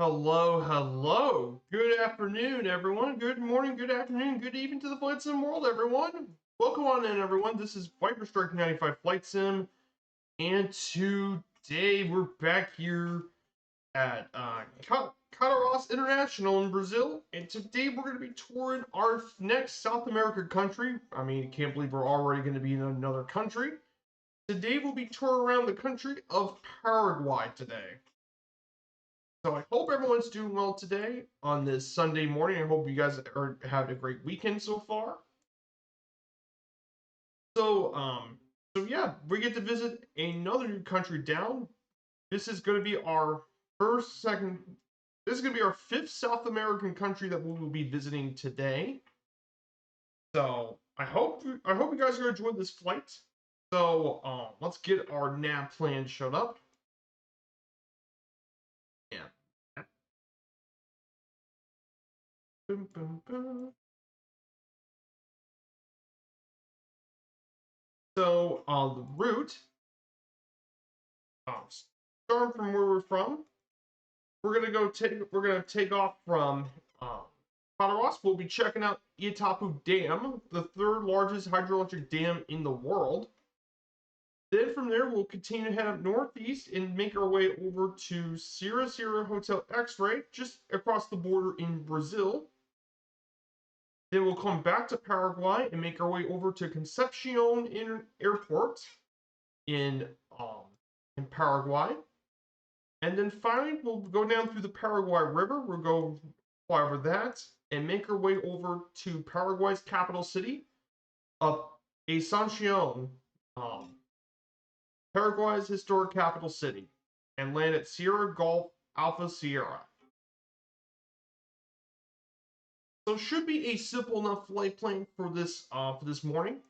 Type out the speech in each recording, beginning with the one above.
Hello, hello. Good afternoon, everyone. Good morning, good afternoon, good evening to the Flight Sim world, everyone. Welcome on in, everyone. This is Viperstrike 95 Flight Sim, and today we're back here at Cataros International in Brazil, and today we're going to be touring our next South American country. I mean, I can't believe we're already going to be in another country. Today we'll be touring around the country of Paraguay today. So I hope everyone's doing well today on this Sunday morning. I hope you guys are having a great weekend so far. So yeah, we get to visit another new country down. This is going to be our this is going to be our fifth South American country that we will be visiting today. So I hope you guys are enjoying this flight. So let's get our nav plan showed up. Yeah. Boom, boom, boom. So on the route, starting from where we're from, we're gonna take off from Cataros. We'll be checking out Itapu Dam, the third largest hydroelectric dam in the world. Then from there, we'll continue to head up northeast and make our way over to Sierra Sierra Hotel X-Ray, just across the border in Brazil. Then we'll come back to Paraguay and make our way over to Concepcion Airport in Paraguay. And then finally, we'll go down through the Paraguay River. We'll go fly over that and make our way over to Paraguay's capital city of Asunción, Paraguay's historic capital city, and land at Sierra Golf Alpha Sierra. So it should be a simple enough flight plan for this morning.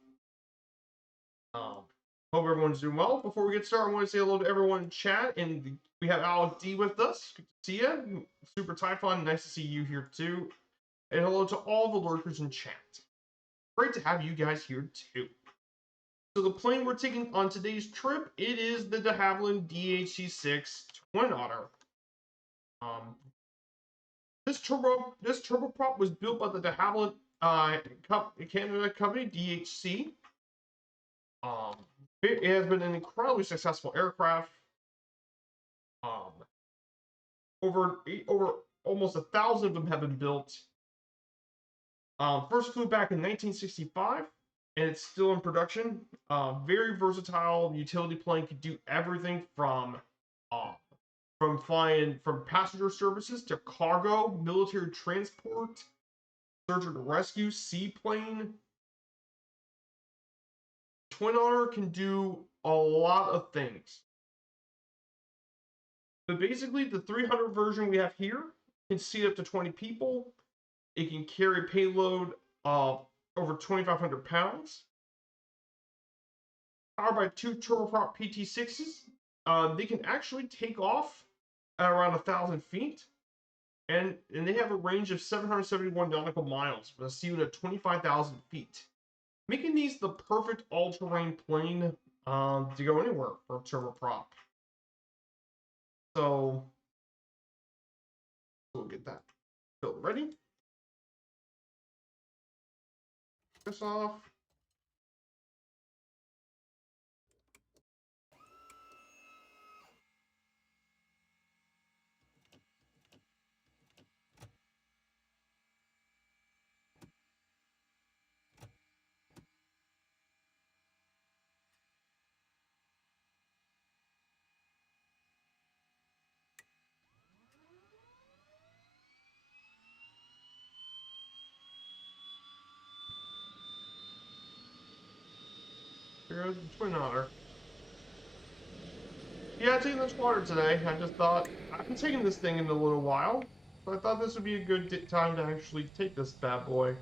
Hope everyone's doing well. Before we get started, I want to say hello to everyone in chat, and we have Alex D with us. Good to see you. Super Typhon, nice to see you here too. And hello to all the lurkers in chat. Great to have you guys here too. So the plane we're taking on today's trip, it is the de Havilland DHC-6 Twin Otter. This turboprop was built by the de Havilland Canada company, DHC. It has been an incredibly successful aircraft. Over almost 1,000 of them have been built. First flew back in 1965, and it's still in production. Very versatile utility plane, could do everything from flying from passenger services to cargo, military transport, search and rescue, seaplane. Twin Otter can do a lot of things. But basically, the 300 version we have here can seat up to 20 people. It can carry payload of over 2,500 pounds. Powered by two turboprop PT6s. They can actually take off at around 1,000 feet. And they have a range of 771 nautical miles with a ceiling of 25,000 feet. Making these the perfect all-terrain plane to go anywhere for a turboprop. So we'll get that built ready. This off. Here goes the Twin Otter. Yeah, taking this water today. I just thought, I've been taking this thing in a little while, so I thought this would be a good time to actually take this bad boy.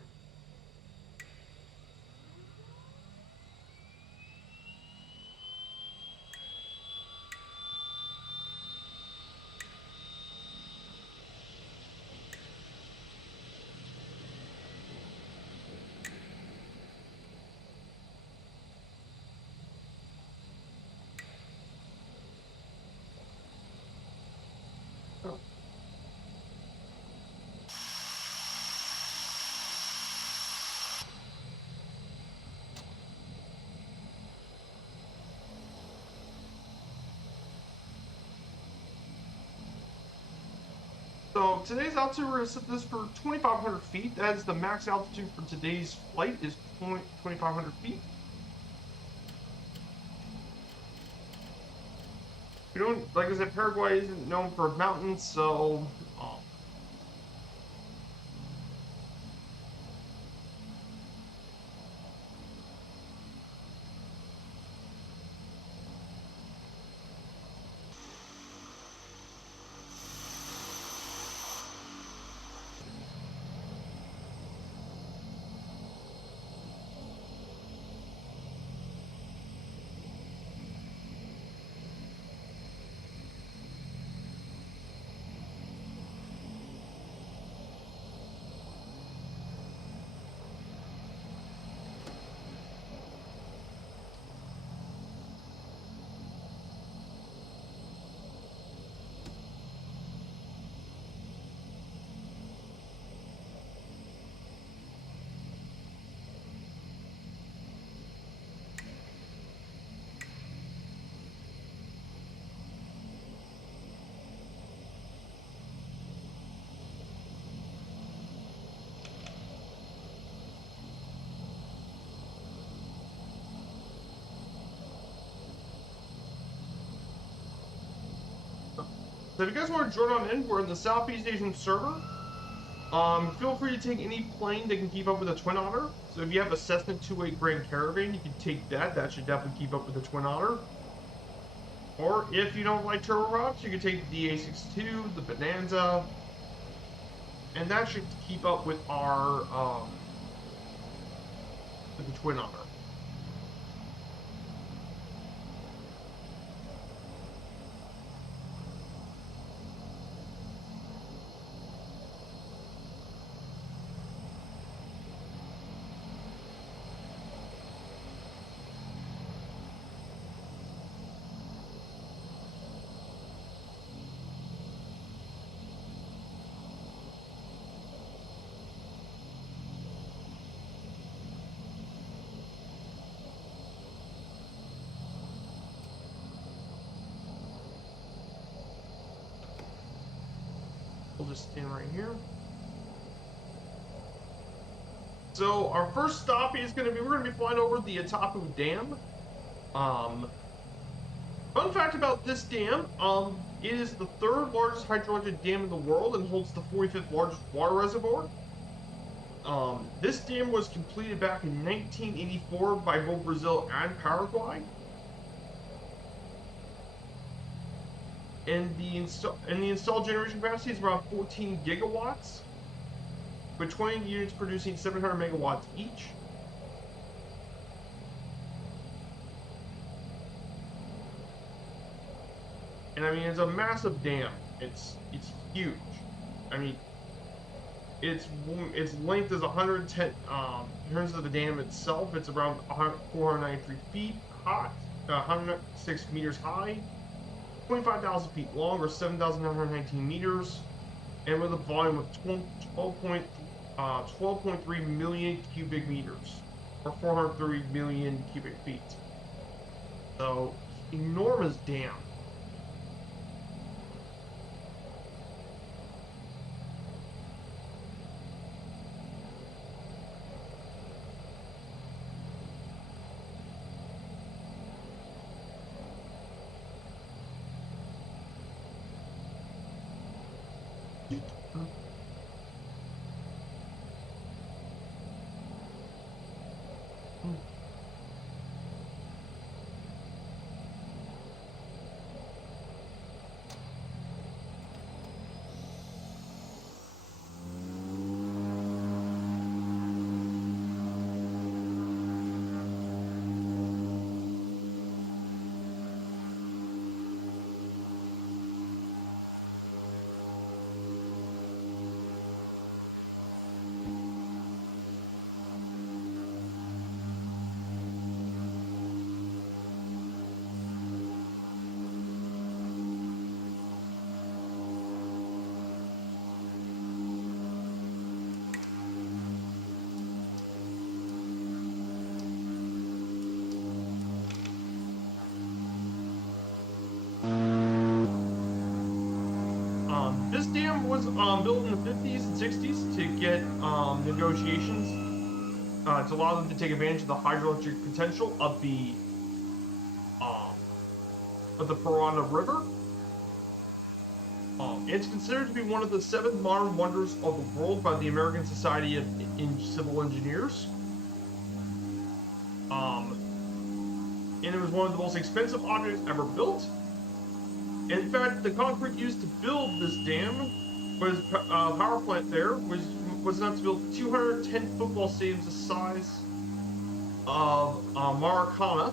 Oh. So today's altitude, we're going to set this for 2,500 feet. That is the max altitude for today's flight, is 2,500 feet. We don't, like I said, Paraguay isn't known for mountains, so so if you guys want to join on in, we're in the Southeast Asian server. Feel free to take any plane that can keep up with the Twin Otter. So if you have a Cessna 208 Grand Caravan, you can take that. That should definitely keep up with the Twin Otter. Or if you don't like turboprops, you can take the DA62, the Bonanza, and that should keep up with our with the Twin Otter. We'll just stand right here. So our first stop is going to be, we're going to be flying over the Atapu Dam. Fun fact about this dam, it is the third largest hydroelectric dam in the world and holds the 45th largest water reservoir. This dam was completed back in 1984 by both Brazil and Paraguay. And the installed generation capacity is around 14 gigawatts, with 20 units producing 700 megawatts each. And I mean, it's a massive dam. It's huge. I mean, its length is 110. In terms of the dam itself, it's around 493 feet high, 106 meters high, 25,000 feet long, or 7,919 meters, and with a volume of 12.3 million cubic meters, or 430 million cubic feet. So, enormous dam. dam was built in the 50s and 60s to get negotiations to allow them to take advantage of the hydroelectric potential of the Parana River. It's considered to be one of the 7 modern wonders of the world by the American Society of Civil Engineers. And it was one of the most expensive objects ever built. In fact, the concrete used to build this dam was power plant there was enough to build 210 football stadiums the size of Maracana.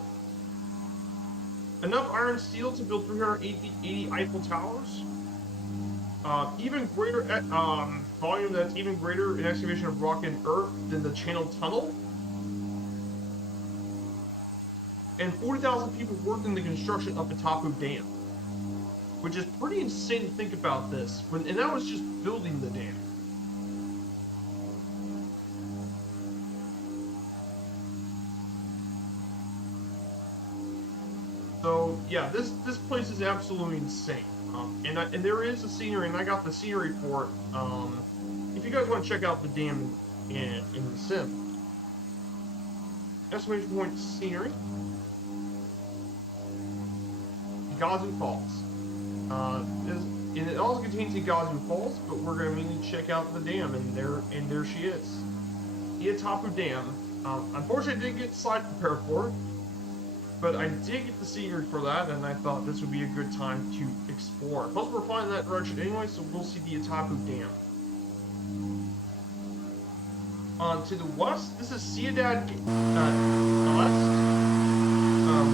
Enough iron steel to build 380 Eiffel Towers. Even greater volume that's even greater in excavation of rock and earth than the Channel Tunnel. And 40,000 people worked in the construction of the Tapu Dam, which is pretty insane to think about this. And that was just building the dam. So yeah, this place is absolutely insane. And there is a scenery, and I got the scenery for it. If you guys want to check out the dam in the sim, exclamation point scenery, Iguazu Falls. And it also contains Iguazu Falls, but we're going to mainly check out the dam, and there she is, Tapu Dam. Unfortunately, I didn't get slide prepared for it, but I did get the scenery for that, and I thought this would be a good time to explore. Plus, we're flying in that direction anyway, so we'll see the Tapu Dam. To the west, this is Ciudad Este.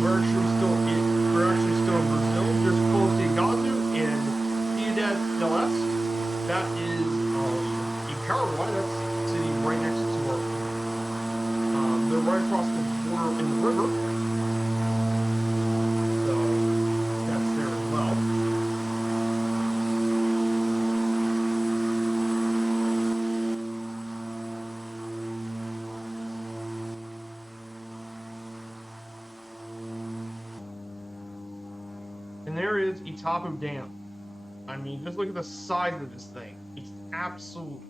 We're actually still in Brazil, just close to Iguazu and Ciudad del Este. That is in Paraguay. That's the city right next to our. They're right across the border in the river, so that's there as well. And there is Tapu Dam. I mean, just look at the size of this thing. It's absolutely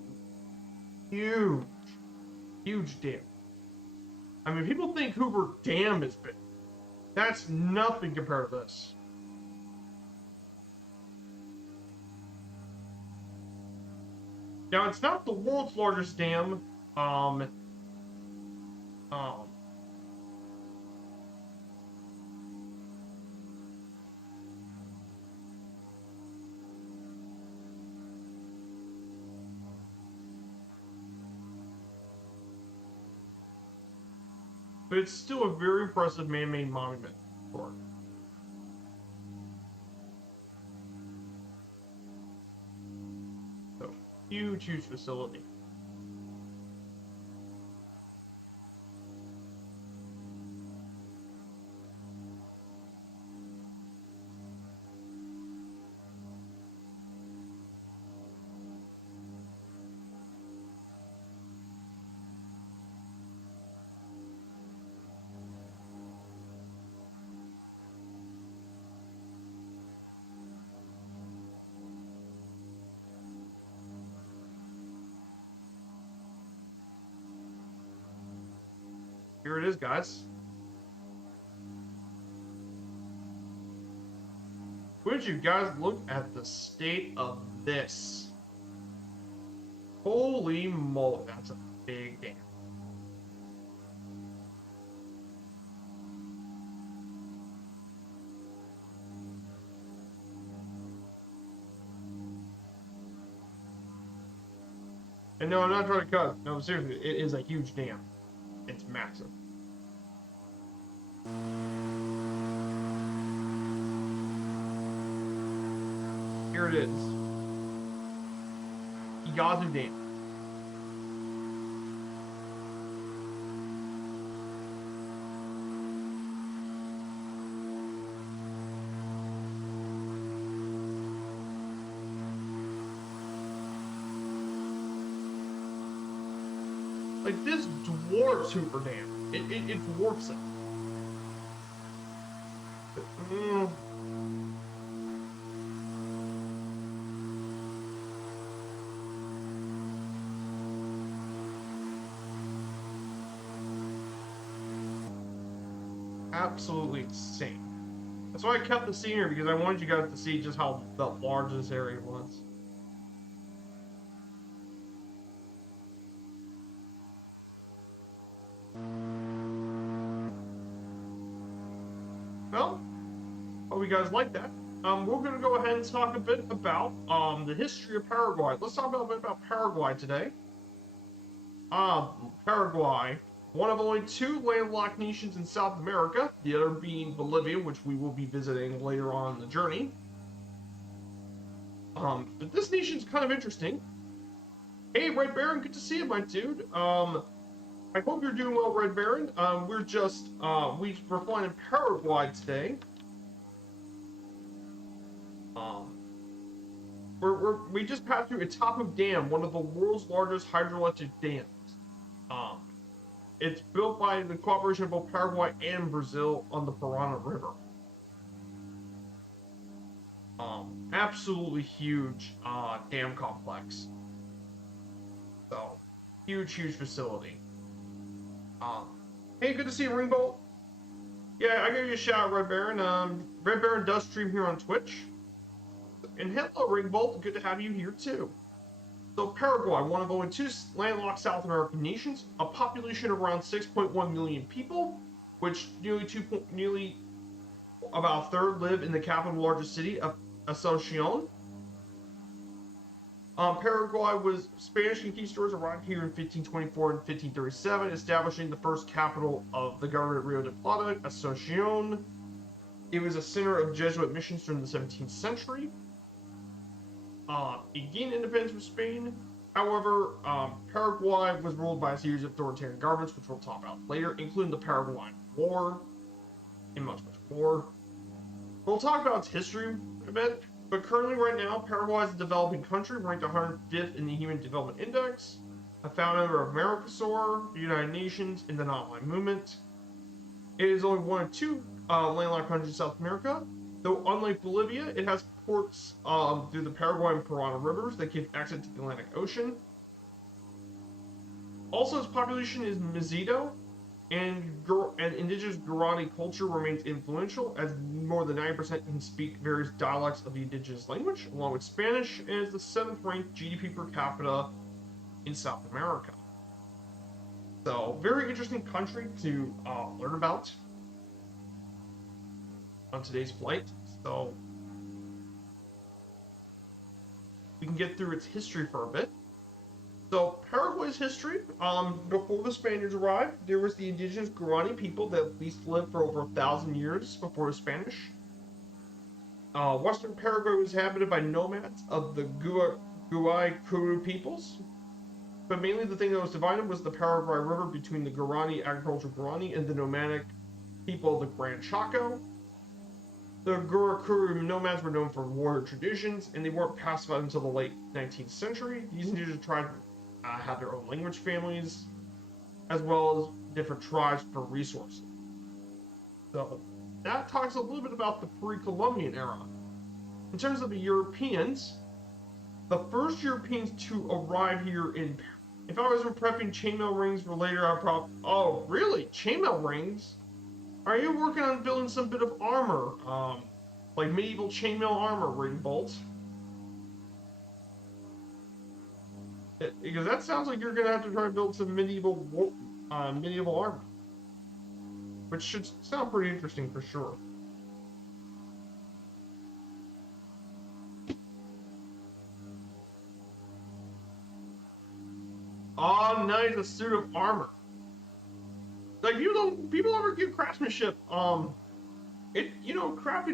huge. Huge dam. I mean, people think Hoover Dam is big. That's nothing compared to this. Now, it's not the world's largest dam. But it's still a very impressive man-made monument for it. So, huge, huge facility. Here it is, guys. Would you guys look at the state of this? Holy moly, that's a big dam. And no, I'm not trying to cut. No, seriously, it is a huge dam. It's massive. Here it is. Iguazu Dam. Like, this dwarfs Hoover Dam. It dwarfs it. Absolutely insane. That's why I kept the scene here, because I wanted you guys to see just how large this area was. Well, hope you guys like that. We're going to go ahead and talk a bit about the history of Paraguay. Let's talk a bit about Paraguay today. Paraguay, one of only two landlocked nations in South America, the other being Bolivia, which we will be visiting later on in the journey. But this nation's kind of interesting. Hey, Red Baron, good to see you, my dude. I hope you're doing well, Red Baron. We're flying in Paraguay today. We just passed through Itapu Dam, one of the world's largest hydroelectric dams. It's built by the cooperation of both Paraguay and Brazil on the Parana River. Absolutely huge dam complex. So, huge facility. Hey, good to see you, Ringbolt. Yeah, I gave you a shout out, Red Baron. Red Baron does stream here on Twitch. And hello, Ringbolt. Good to have you here, too. So, Paraguay, one of only two landlocked South American nations, a population of around 6.1 million people, which nearly about a third live in the capital largest city of Asunción. Paraguay was Spanish conquistadors arrived here in 1524 and 1537, establishing the first capital of the government of Rio de Plata, Asunción. It was a center of Jesuit missions during the 17th century. It gained independence from Spain. However, Paraguay was ruled by a series of authoritarian governments, which we'll talk about later, including the Paraguayan War and much more. We'll talk about its history a bit, but currently right now, Paraguay is a developing country, ranked 105th in the Human Development Index, a found member of Mercosur, the United Nations, and the Non-Aligned Movement. It is only one of two landlocked countries in South America, though unlike Bolivia, it has ports through the Paraguay and Parana rivers that give access to the Atlantic Ocean. Also, its population is Mestizo, and indigenous Guarani culture remains influential, as more than 90% can speak various dialects of the indigenous language, along with Spanish, and is the 7th ranked GDP per capita in South America. So, very interesting country to learn about on today's flight. So, we can get through its history for a bit. So, Paraguay's history, before the Spaniards arrived, there was the indigenous Guarani people that at least lived for over 1,000 years before the Spanish. Western Paraguay was inhabited by nomads of the Guaycuru peoples, but mainly the thing that was divided was the Paraguay River between the Guarani, agricultural Guarani, and the nomadic people of the Gran Chaco. The Guaycuru nomads were known for warrior traditions, and they weren't pacified until the late 19th century. These indigenous tribes had their own language families, as well as different tribes for resources. So that talks a little bit about the pre-Columbian era. In terms of the Europeans, the first Europeans to arrive here if I was prepping chainmail rings for later, I'd probably, oh really, chainmail rings? Are you working on building some bit of armor, like medieval chainmail armor, Ringbolt? Because that sounds like you're gonna have to try to build some medieval armor, which should sound pretty interesting for sure. Oh, nice, a suit of armor. Like people ever give craftsmanship. Crafting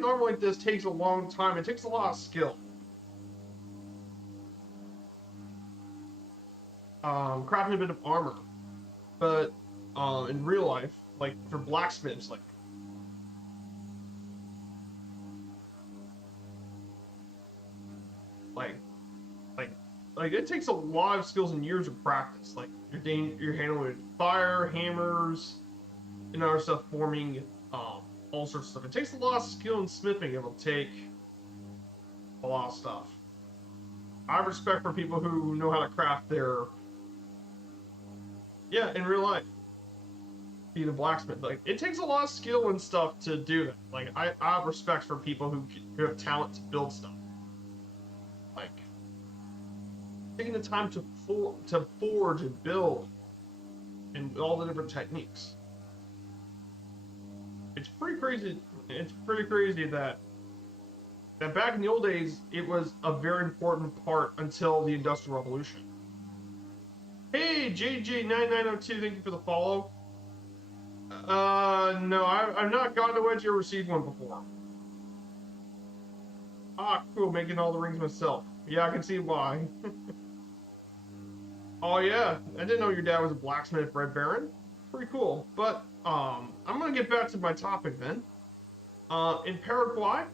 armor like this takes a long time. It takes a lot of skill. Crafting a bit of armor, but in real life, like for blacksmiths, like it takes a lot of skills and years of practice. Like you're handling fire, hammers, and other stuff, forming all sorts of stuff. It takes a lot of skill in smithing. It'll take a lot of stuff. I have respect for people who know how to craft in real life. being a blacksmith. Like, it takes a lot of skill and stuff to do that. Like, I have respect for people who have talent to build stuff. Like, taking the time to forge and build and all the different techniques. It's pretty crazy. It's pretty crazy that back in the old days, it was a very important part until the Industrial Revolution. Hey, JJ9902, thank you for the follow. No, I've not gotten a wedgie or received one before. Ah, cool, making all the rings myself. Yeah, I can see why. Oh yeah, I didn't know your dad was a blacksmith, Red Baron. Pretty cool. But I'm gonna get back to my topic then. In Paraguay,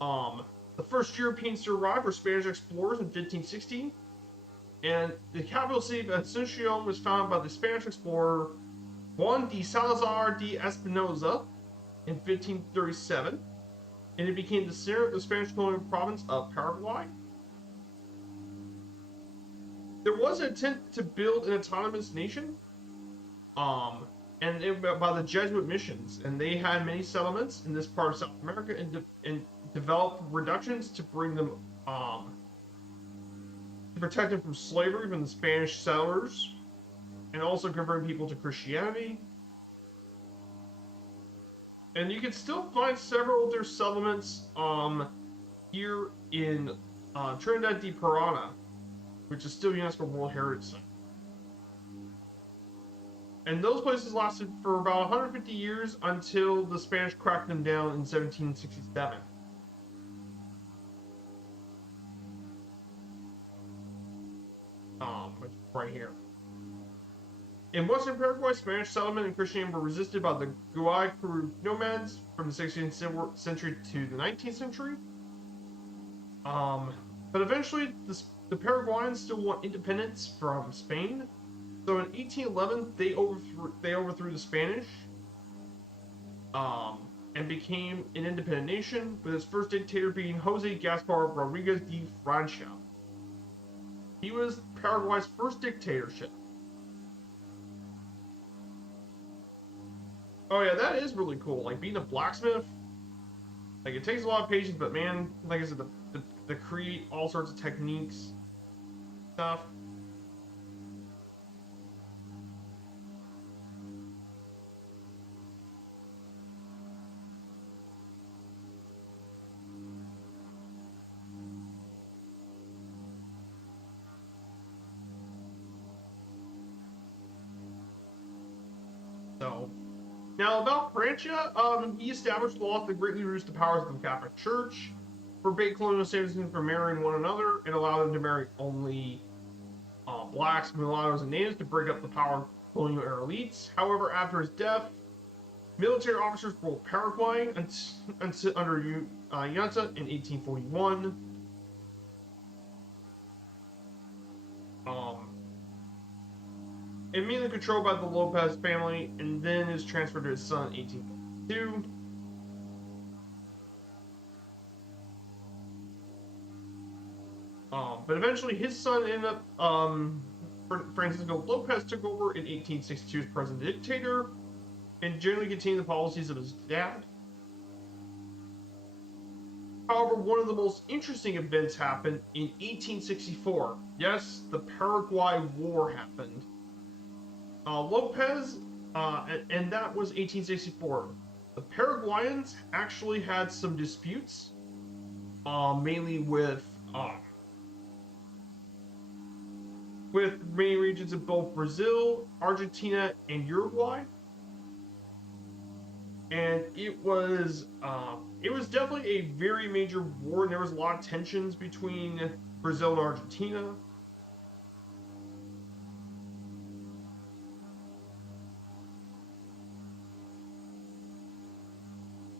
the first Europeans to arrive were Spanish explorers in 1516, and the capital city of Asunción was founded by the Spanish explorer Juan de Salazar de Espinosa in 1537, and it became the center of the Spanish colonial province of Paraguay. There was an attempt to build an autonomous nation, by the Jesuit missions, and they had many settlements in this part of South America and developed reductions to bring them, to protect them from slavery from the Spanish settlers, and also convert people to Christianity. And you can still find several of their settlements here in Trinidad de Parana, which is still UNESCO World Heritage Site. And those places lasted for about 150 years until the Spanish cracked them down in 1767. Right here. In Western Paraguay, Spanish settlement and Christianity were resisted by the Guaycuru nomads from the 16th century to the 19th century. But eventually, the Paraguayans still want independence from Spain. So in 1811, they overthrew the Spanish, and became an independent nation, with its first dictator being Jose Gaspar Rodriguez de Francia. He was Paraguay's first dictatorship. Oh yeah, that is really cool. Like, being a blacksmith, like, it takes a lot of patience, but man, like I said, to create all sorts of techniques, stuff. So, now about Francia, he established laws that greatly reduced the powers of the Catholic Church, forbade colonial citizens from marrying one another, and allowed them to marry only blacks, mulattoes, and natives to break up the power of colonial era elites. However, after his death, military officers ruled Paraguay until under Junta in 1841. Immediately controlled by the Lopez family, and then is transferred to his son in 1842. But eventually his son ended up, Francisco Lopez took over in 1862 as president dictator, and generally continued the policies of his dad. However, one of the most interesting events happened in 1864. Yes, the Paraguay War happened. Lopez, and that was 1864. The Paraguayans actually had some disputes, mainly with many regions of both Brazil, Argentina, and Uruguay. And it was definitely a very major war, and there was a lot of tensions between Brazil and Argentina.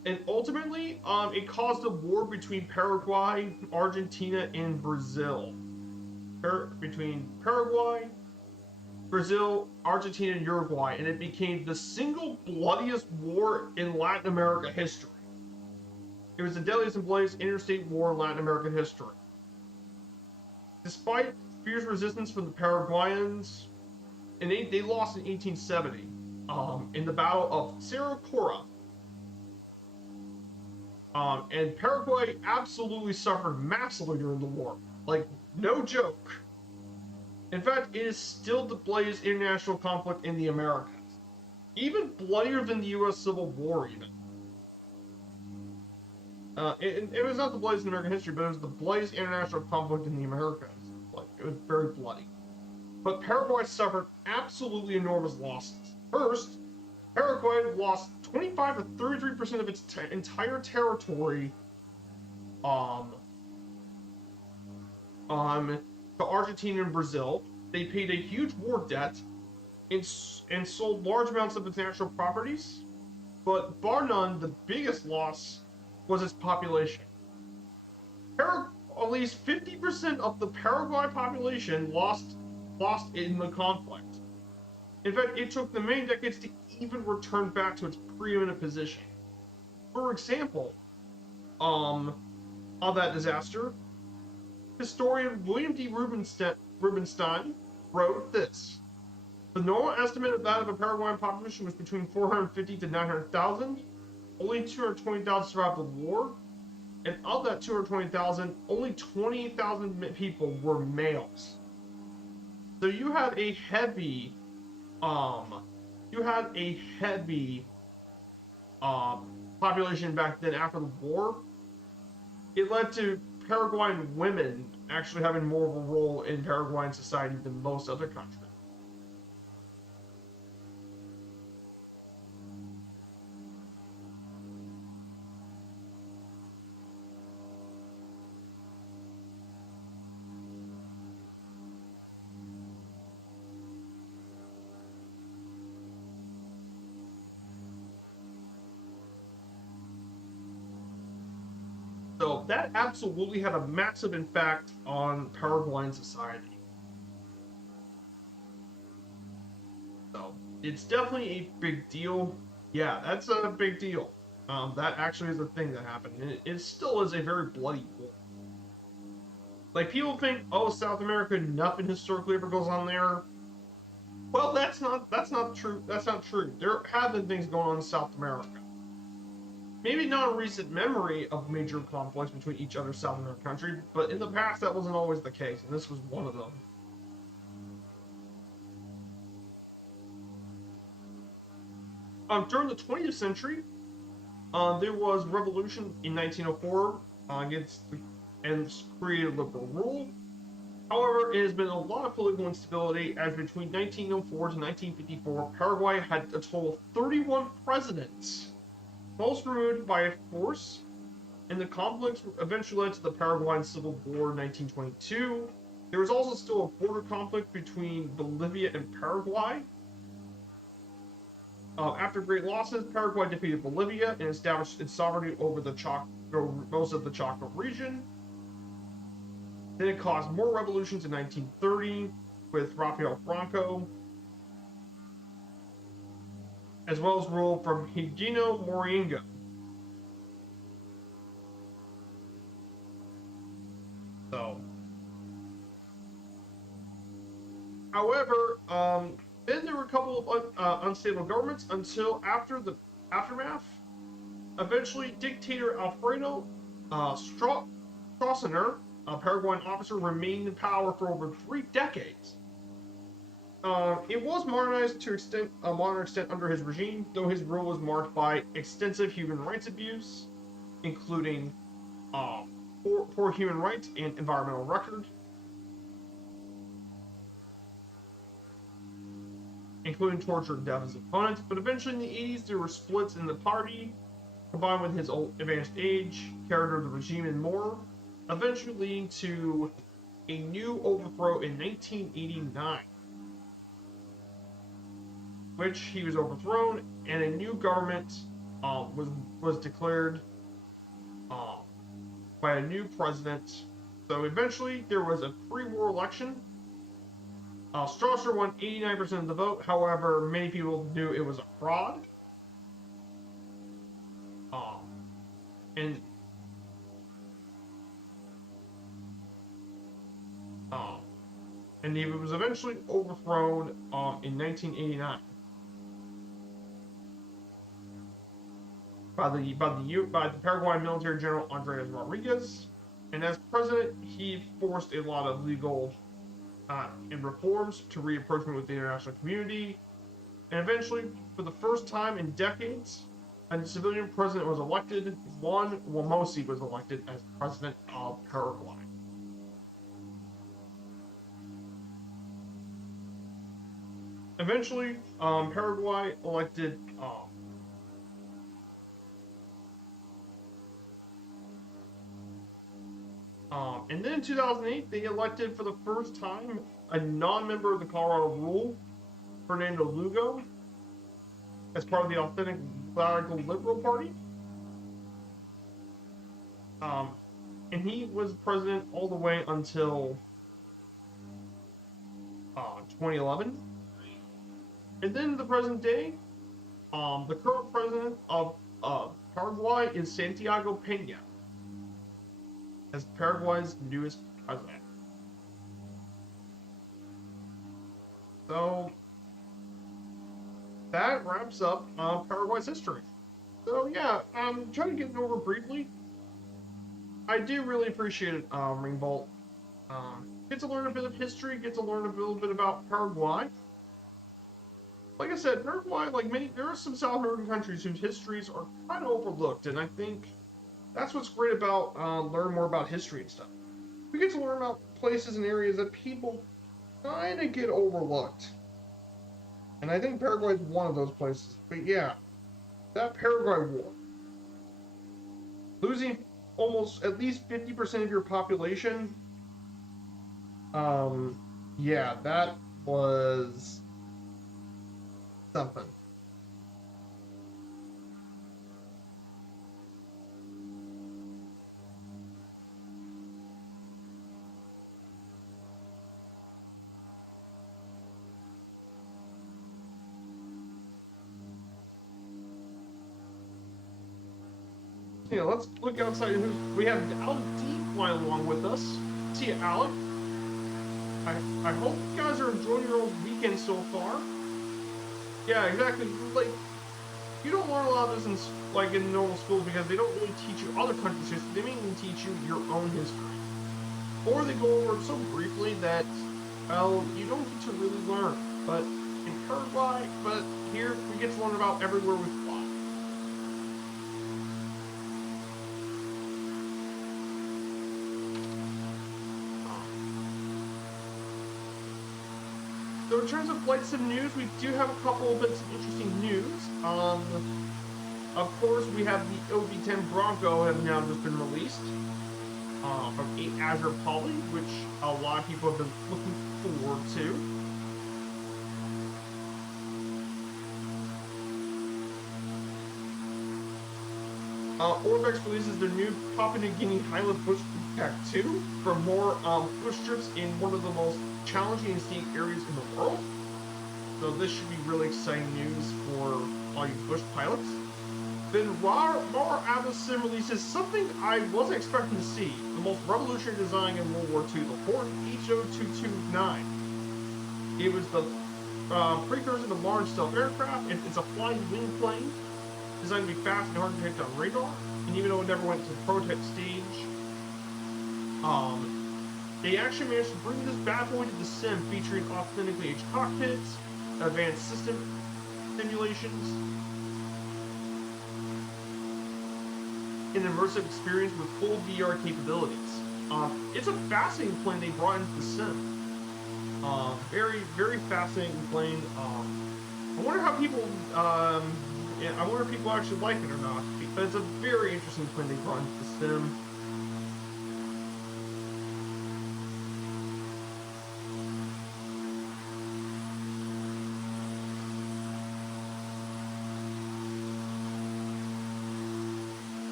And ultimately, it caused a war between Paraguay, Argentina, and Brazil. Between Paraguay, Brazil, Argentina, and Uruguay, and it became the single bloodiest war in Latin America history. It was the deadliest and bloodiest interstate war in Latin American history. Despite fierce resistance from the Paraguayans, and they lost in 1870. in the Battle of Cerro Cora. And Paraguay absolutely suffered massively during the war. Like, no joke. In fact, it is still the bloodiest international conflict in the Americas. Even bloodier than the U.S. Civil War, even. It was not the bloodiest in American history, but it was the bloodiest international conflict in the Americas. Like, it was very bloody. But Paraguay suffered absolutely enormous losses. First, Paraguay lost 25 to 33% of its entire territory um, to Argentina and Brazil. They paid a huge war debt and sold large amounts of its natural properties. But bar none, the biggest loss was its population. At least 50% of the Paraguay population lost in the conflict. In fact, it took them many decades to even return back to its preeminent position. For example, on that disaster, historian William D. Rubenstein wrote this. The normal estimate of that of a Paraguayan population was between 450 to 900,000. Only 220,000 survived the war, and of that 220,000, only 20,000 people were males. So you had a heavy, population back then after the war. It led to Paraguayan women actually having more of a role in Paraguayan society than most other countries. So that absolutely had a massive impact on Paraguayan society. So it's definitely a big deal. Yeah, that's a big deal. That actually is a thing that happened. It still is a very bloody war. Like, people think, oh, South America, nothing historically ever goes on there. Well, that's not true. That's not true. There have been things going on in South America. Maybe not a recent memory of major conflicts between each other South American country, but in the past that wasn't always the case, and this was one of them. During the 20th century, there was revolution in 1904 and created liberal rule. However, it has been a lot of political instability, as between 1904 to 1954, Paraguay had a total of 31 presidents, most removed by force, and the conflicts eventually led to the Paraguayan Civil War in 1922. There was also still a border conflict between Bolivia and Paraguay. After great losses, Paraguay defeated Bolivia and established its sovereignty over most of the Chaco region. Then it caused more revolutions in 1930 with Rafael Franco, as well as rule from Higino Moringa. So, however, then there were a couple of unstable governments until after the aftermath. Eventually, dictator Alfredo Stroessner, a Paraguayan officer, remained in power for over 3 decades. It was modernized to a modern extent under his regime, though his rule was marked by extensive human rights abuse, including poor human rights and environmental record, including torture and death of his opponents. But eventually in the 80s, there were splits in the party, combined with his old advanced age, character of the regime, and more, eventually leading to a new overthrow in 1989, which he was overthrown, and a new government was declared by a new president. So eventually there was a pre-war election. Stroessner won 89% of the vote. However, many people knew it was a fraud. And he was eventually overthrown in 1989. by the Paraguayan military general Andres Rodriguez, and as president, he forced a lot of legal and reforms to reapproachment with the international community, and eventually, for the first time in decades, a civilian president was elected. Juan Wamosi was elected as president of Paraguay. Eventually, Paraguay elected and then in 2008, they elected for the first time a non-member of the Colorado Rule, Fernando Lugo, as part of the authentic radical liberal party. And he was president all the way until 2011. And then the present day, the current president of Paraguay is Santiago Peña, as Paraguay's newest president. So that wraps up Paraguay's history. So yeah, I'm trying to get it over briefly. I do really appreciate it, Ringbolt. Get to learn a bit of history, get to learn a little bit about Paraguay. Like I said, Paraguay, there are some South American countries whose histories are kind of overlooked, and I think that's what's great about learning more about history and stuff. We get to learn about places and areas that people kind of get overlooked. And I think Paraguay is one of those places. But yeah, that Paraguay War, losing almost at least 50% of your population, yeah, that was something. Yeah, let's look outside. We have Alec D flying along with us. See you, Alec. I hope you guys are enjoying your own weekend so far. Yeah, exactly. Like, you don't learn a lot of this in normal schools because they don't really teach you other countries' history. They mainly teach you your own history, or they go over it so briefly that, well, you don't get to really learn. But in Paraguay, but here we get to learn about everywhere we fly. So in terms of flight sim news, we do have a couple of bits of interesting news. Of course, we have the OB-10 Bronco have now just been released from 8 Azure Poly, which a lot of people have been looking forward to. Orbex releases their new Papua New Guinea Highland Bush Pack 2 for more bush trips in one of the most challenging and scenic areas in the world. So this should be really exciting news for all you bush pilots. Then Mar Sim releases something I wasn't expecting to see: the most revolutionary design in World War II, the Horton HO-229. It was the precursor to large stealth aircraft. It's a flying wing plane designed to be fast and hard to detect on radar. And even though it never went to the prototype stage, they actually managed to bring this bad boy to the sim, featuring authentically aged cockpits, advanced system simulations, an immersive experience with full VR capabilities. It's a fascinating plane they brought into the sim. Very, very fascinating plane. I wonder how people, I wonder if people actually like it or not, but it's a very interesting plane they brought into the sim.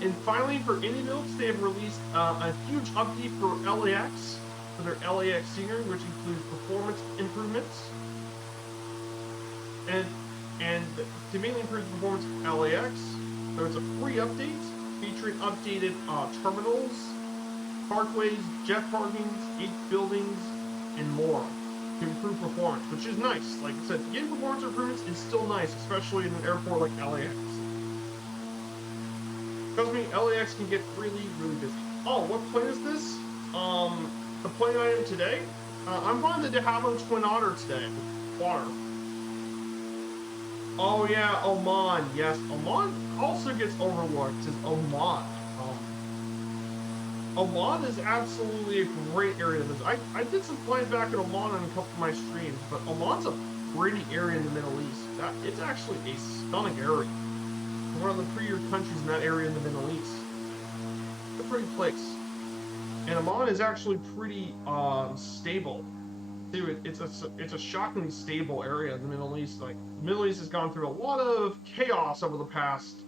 And finally, for indie builds, they have released a huge update for LAX, for their LAX Scenery, which includes performance improvements. And to mainly improve the performance of LAX, there's a free update featuring updated terminals, parkways, jet parkings, 8 buildings, and more to improve performance, which is nice. Like I said, getting performance improvements is still nice, especially in an airport like LAX. trust me, LAX can get really, really busy. Oh, what plane is this? The plane I am today? I'm flying the De Havilland Twin Otter today. Water. Oh yeah, Oman. Yes, Oman also gets overlooked. It's Oman. Oman is absolutely a great area. I did some flying back in Oman on a couple of my streams, but Oman's a pretty area in the Middle East. It's actually a stunning area. One of the prettier countries in that area in the Middle East. It's a pretty place. And Oman is actually pretty stable. Dude, it's a shockingly stable area in the Middle East. Like, the Middle East has gone through a lot of chaos over the past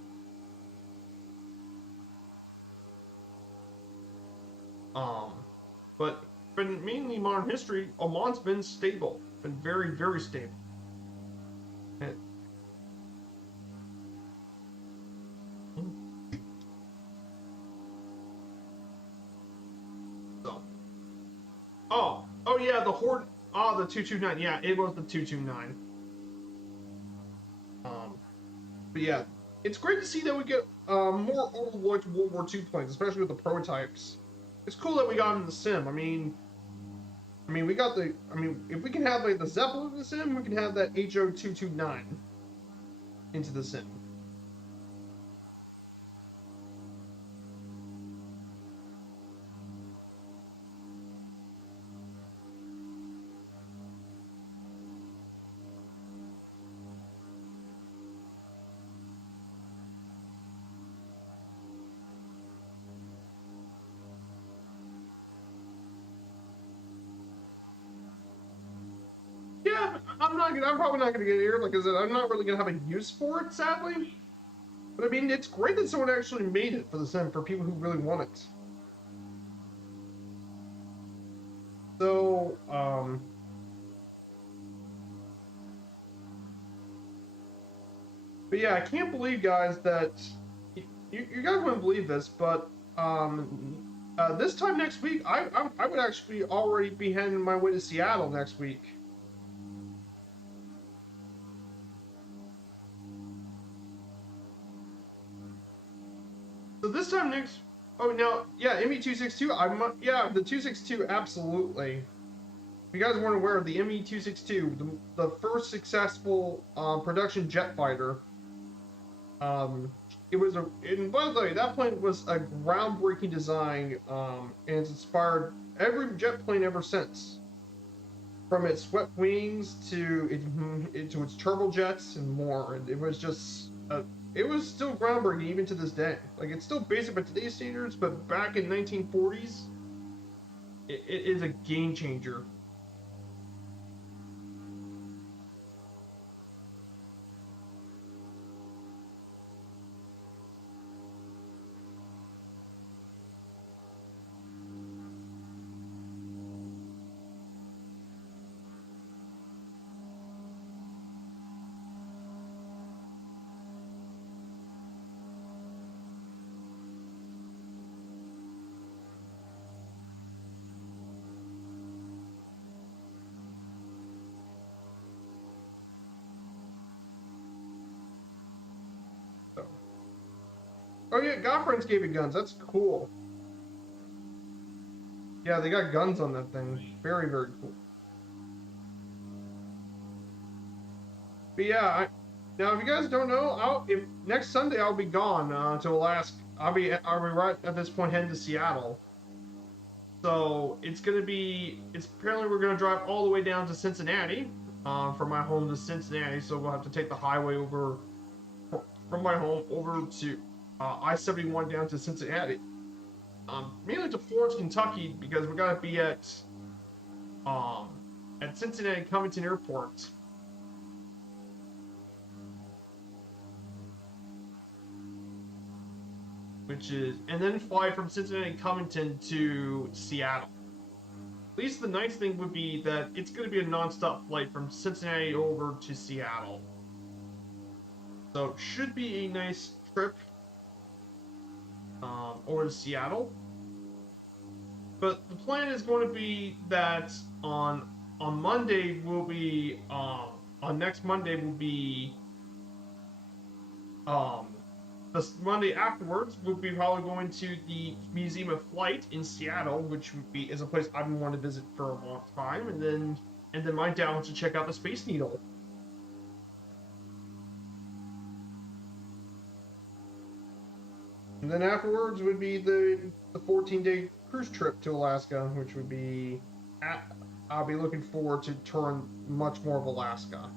but mainly modern history, Oman's been stable, been very, very stable. And, so, oh yeah, the Horde, the 229, yeah, it was the 229. But yeah, it's great to see that we get more overlooked World War II planes, especially with the prototypes. It's cool that we got in the sim. I mean, we got the. If we can have like the Zeppelin in the sim, we can have that HO229 into the sim. Yeah, I'm probably not gonna get it here. Like I said, I'm not really gonna have a use for it, sadly. But I mean, it's great that someone actually made it for the sim for people who really want it. So, but yeah, I can't believe, guys, that you guys wouldn't believe this, but this time next week, I would actually already be heading my way to Seattle next week. So this time next, oh no, yeah, ME262. Yeah, the 262, absolutely. If you guys weren't aware of the ME262, the first successful production jet fighter. It was and by the way, that plane was a groundbreaking design, and it's inspired every jet plane ever since. From its swept wings to its turbojets and more. And it was just it was still groundbreaking even to this day. Like, it's still basic by today's standards, but back in 1940s, it is a game changer. So. Oh yeah, Godfriends gave you guns. That's cool. Yeah, they got guns on that thing. Very, very cool. But yeah, now if you guys don't know, if next Sunday I'll be gone to Alaska. I'll be right at this point heading to Seattle. So it's apparently we're gonna drive all the way down to Cincinnati, from my home to Cincinnati. So we'll have to take the highway over from my home over to I-71 down to Cincinnati, mainly to Florence, Kentucky, because we're gonna be at Cincinnati Covington Airport. And then fly from Cincinnati Covington to Seattle. At least the nice thing would be that it's going to be a non-stop flight from Cincinnati over to Seattle. So it should be a nice trip over to Seattle. But the plan is going to be that on Monday we'll be on next Monday we'll be The Monday afterwards, we'll be probably going to the Museum of Flight in Seattle, which is a place I've been wanting to visit for a long time, and then my dad wants to check out the Space Needle. And then afterwards would be the 14-day cruise trip to Alaska, which would be I'll be looking forward to touring much more of Alaska.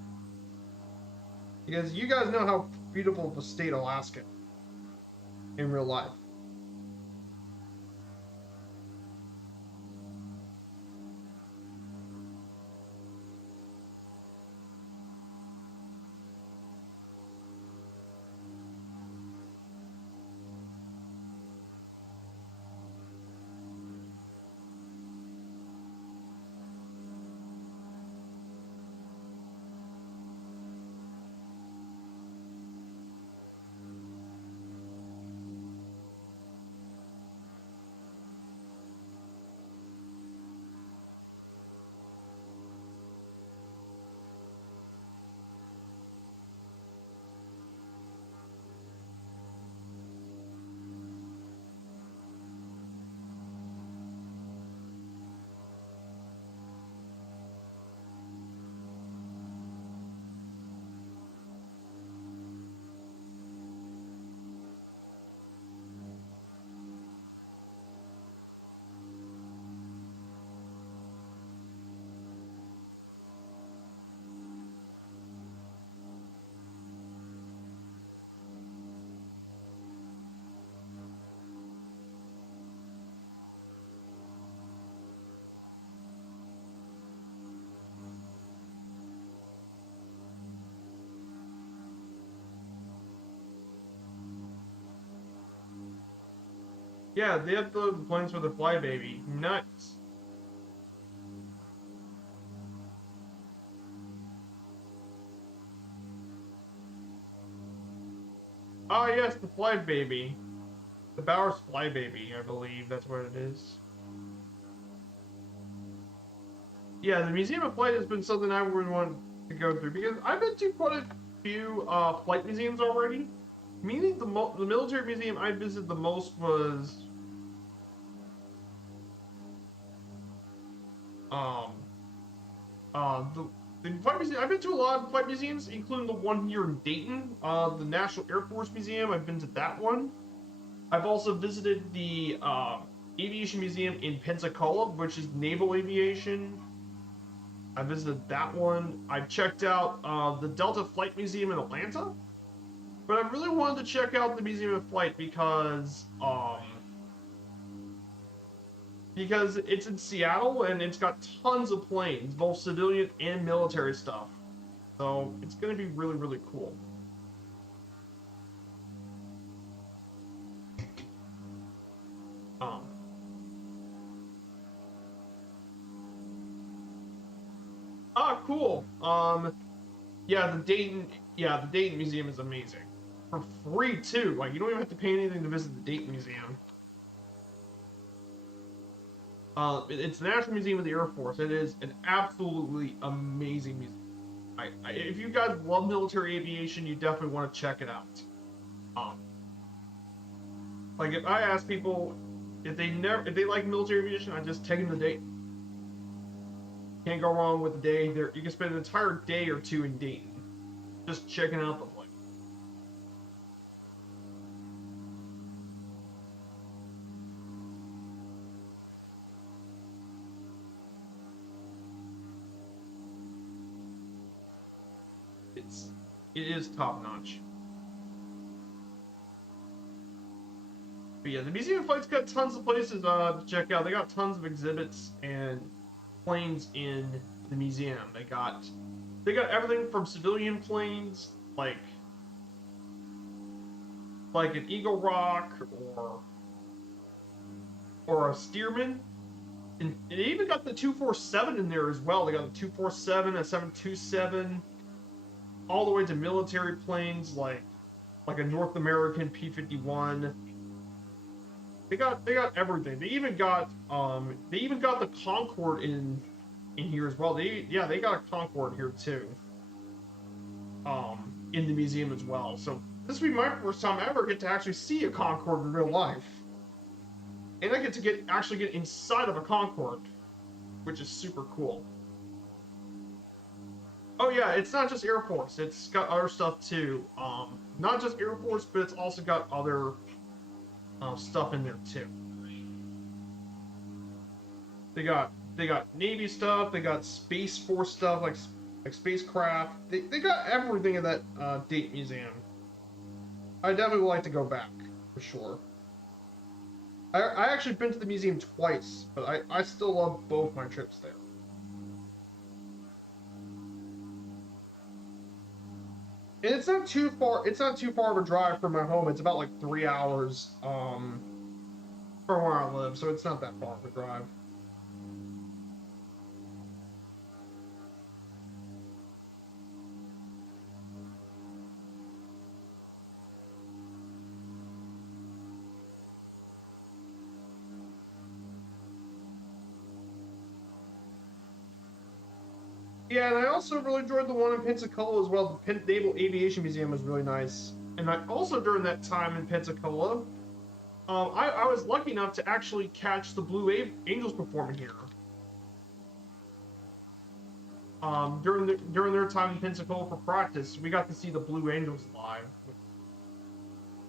Because you guys know how beautiful of a state Alaska is in real life. Yeah, they have the planes for the Flybaby. Nuts. Ah, yes, the Flybaby. The Bowers Flybaby, I believe that's what it is. Yeah, the Museum of Flight has been something I would want to go through because I've been to quite a few flight museums already. Meaning the military museum I visited the most was um the flight museum. I've been to a lot of flight museums, including the one here in Dayton, the National Air Force Museum. I've been to that one. I've also visited the Aviation Museum in Pensacola, which is naval aviation. I visited that one. I checked out the Delta Flight Museum in Atlanta, but I really wanted to check out the Museum of Flight because it's in Seattle and it's got tons of planes, both civilian and military stuff. So it's going to be really, really cool. Cool. Yeah, the Dayton Museum is amazing. For free too. Like you don't even have to pay anything to visit the Dayton Museum. It's the National Museum of the Air Force. It is an absolutely amazing museum. If you guys love military aviation, you definitely want to check it out. Like if I ask people if they like military aviation, I just take them to Dayton. Can't go wrong with the day there. You can spend an entire day or two in Dayton just checking out the place. It is top notch. But yeah, the Museum of Flight's got tons of places to check out. They got tons of exhibits and planes in the museum. They got everything from civilian planes like an Eagle Rock or a Stearman. And they even got the 247 in there as well. They got the 247, a 727, all the way to military planes like a North American P-51. They got everything. They even got the Concorde in here as well. They got a Concorde here too. In the museum as well. So this will be my first time ever get to actually see a Concorde in real life. And I get to actually get inside of a Concorde, which is super cool. Oh yeah, it's not just Air Force. It's got other stuff too. Not just Air Force, but it's also got other stuff in there too. They got Navy stuff. They got Space Force stuff like spacecraft. They got everything in that Date Museum. I definitely would like to go back for sure. I actually been to the museum twice, but I still love both my trips there. And it's not too far. It's not too far of a drive from my home. It's about like 3 hours from where I live, so it's not that far of a drive. Yeah, and I also really enjoyed the one in Pensacola as well. The Naval Aviation Museum was really nice. And I also, during that time in Pensacola, I was lucky enough to actually catch the Blue Angels performing here. During their time in Pensacola for practice, we got to see the Blue Angels live,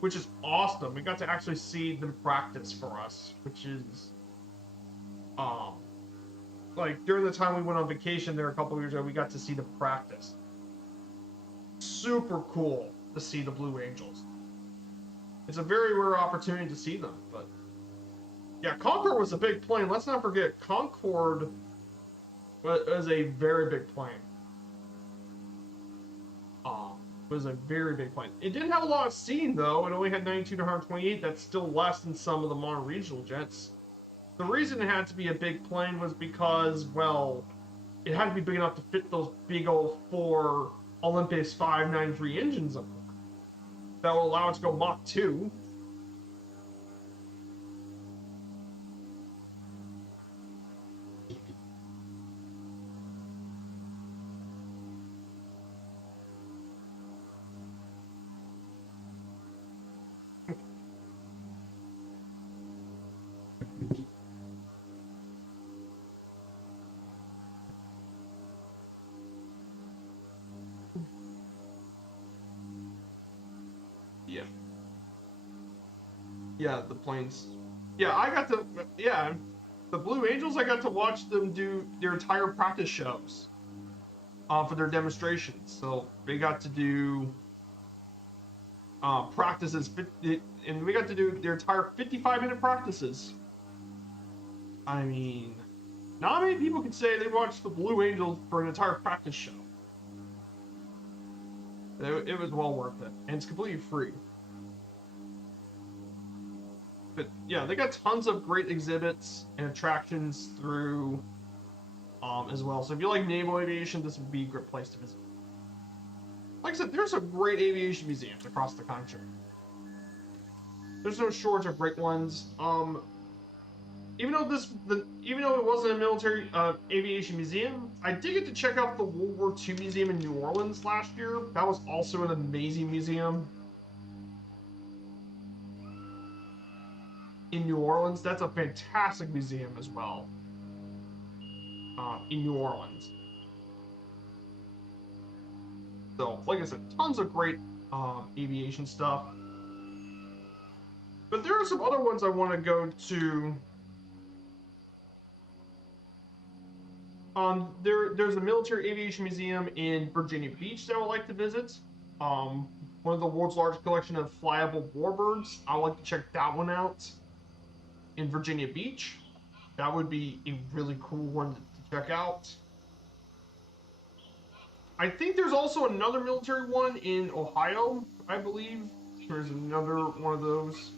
which is awesome. We got to actually see them practice for us, which is like during the time we went on vacation there a couple of years ago, we got to see them practice. Super cool to see the Blue Angels. It's a very rare opportunity to see them, but yeah, Concorde was a big plane. Let's not forget, Concorde was a very big plane. It was a very big plane. It didn't have a lot of seating though. It only had 92 to 128. That's still less than some of the modern regional jets. The reason it had to be a big plane was because, well, it had to be big enough to fit those big old 4 Olympus 593 engines on them. That will allow it to go Mach 2. Yeah. Yeah, the planes. Yeah, I got to. Yeah, the Blue Angels. I got to watch them do their entire practice shows. For their demonstrations, so they got to do practices, and we got to do their entire 55-minute practices. I mean, not many people can say they watched the Blue Angels for an entire practice show. It was well worth it, and it's completely free. But yeah, they got tons of great exhibits and attractions through as well. So if you like naval aviation, this would be a great place to visit. Like I said, there's some great aviation museums across the country. There's no shortage of great ones. Even though it wasn't a military aviation museum, I did get to check out the World War II museum in New Orleans last year. That was also an amazing museum. In New Orleans, that's a fantastic museum as well. In New Orleans. So, like I said, tons of great aviation stuff. But there are some other ones I want to go to. There's a military aviation museum in Virginia Beach that I would like to visit. One of the world's largest collection of flyable warbirds. I would like to check that one out in Virginia Beach. That would be a really cool one to check out. I think there's also another military one in Ohio, I believe. There's another one of those.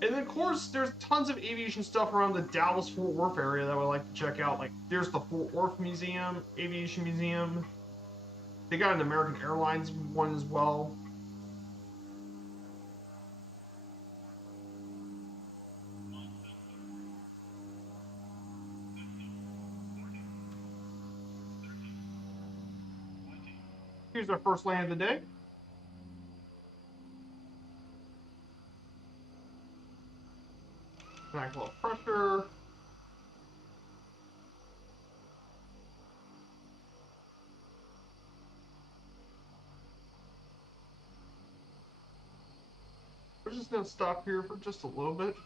And then, of course, there's tons of aviation stuff around the Dallas-Fort Worth area that I would like to check out. Like, there's the Fort Worth Museum, Aviation Museum. They got an American Airlines one as well. Here's our first land of the day. Back a little pressure. We're just gonna stop here for just a little bit.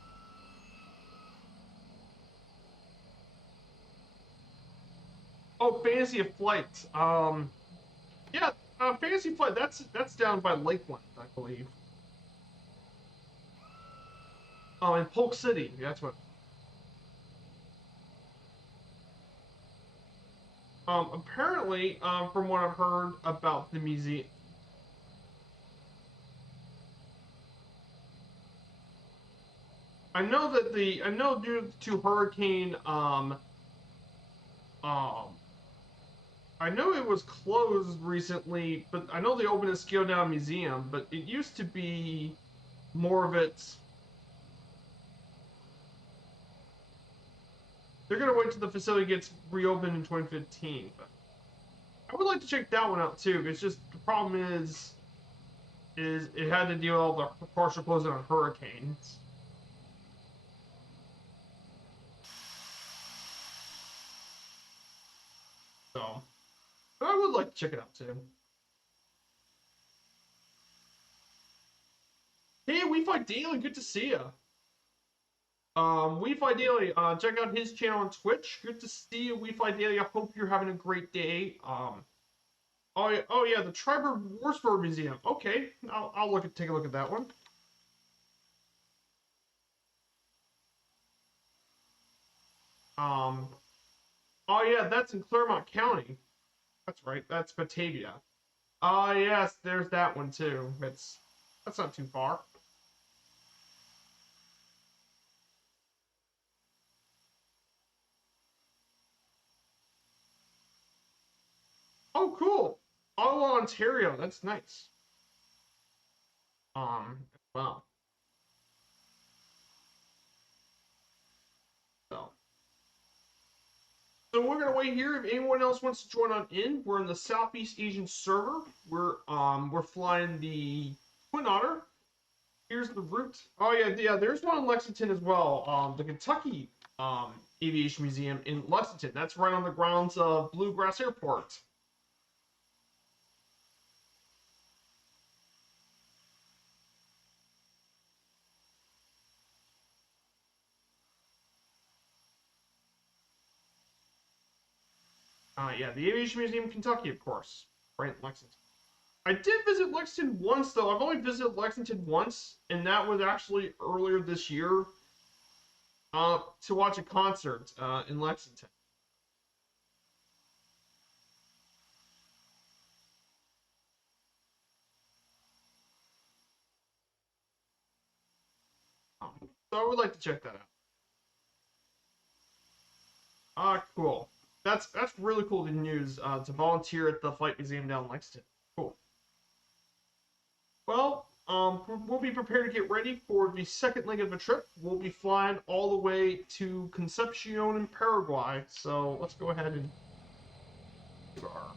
Oh, Fantasy of Flight. Yeah, Fantasy Flight. That's down by Lakeland, I believe. Oh, in Polk City. That's what. Apparently, from what I've heard about the museum, I know due to hurricane, um, I know it was closed recently, but I know they opened a scaled down museum, but it used to be more of it. They're gonna wait till the facility gets reopened in 2015. But I would like to check that one out too. It's just the problem is it had to deal with all the partial closing on hurricanes. So, but I would like to check it out too. Hey, We Fight Daily, good to see you. We Fight Daily, check out his channel on Twitch. Good to see you, We Fight Daily. I hope you're having a great day. Oh yeah, the Triber Warsburg Museum. Okay, I'll take a look at that one. Um, oh yeah, that's in Claremont County. That's right. That's Batavia. Yes, there's that one too. That's not too far. Oh, cool. Ottawa, Ontario. That's nice. Well, so. So we're gonna wait here. If anyone else wants to join on in, we're in the Southeast Asian server. We're flying the Twin Otter. Here's the route. Oh yeah, yeah. There's one in Lexington as well. The Kentucky Aviation Museum in Lexington. That's right on the grounds of Bluegrass Airport. Yeah, the Aviation Museum, Kentucky, of course, right in Lexington. I did visit Lexington once, though. I've only visited Lexington once, and that was actually earlier this year to watch a concert in Lexington. So I would like to check that out. Cool. That's really cool news to volunteer at the Flight Museum down in Lexington. Cool. Well, we'll be prepared to get ready for the second leg of the trip. We'll be flying all the way to Concepcion in Paraguay. So let's go ahead and do our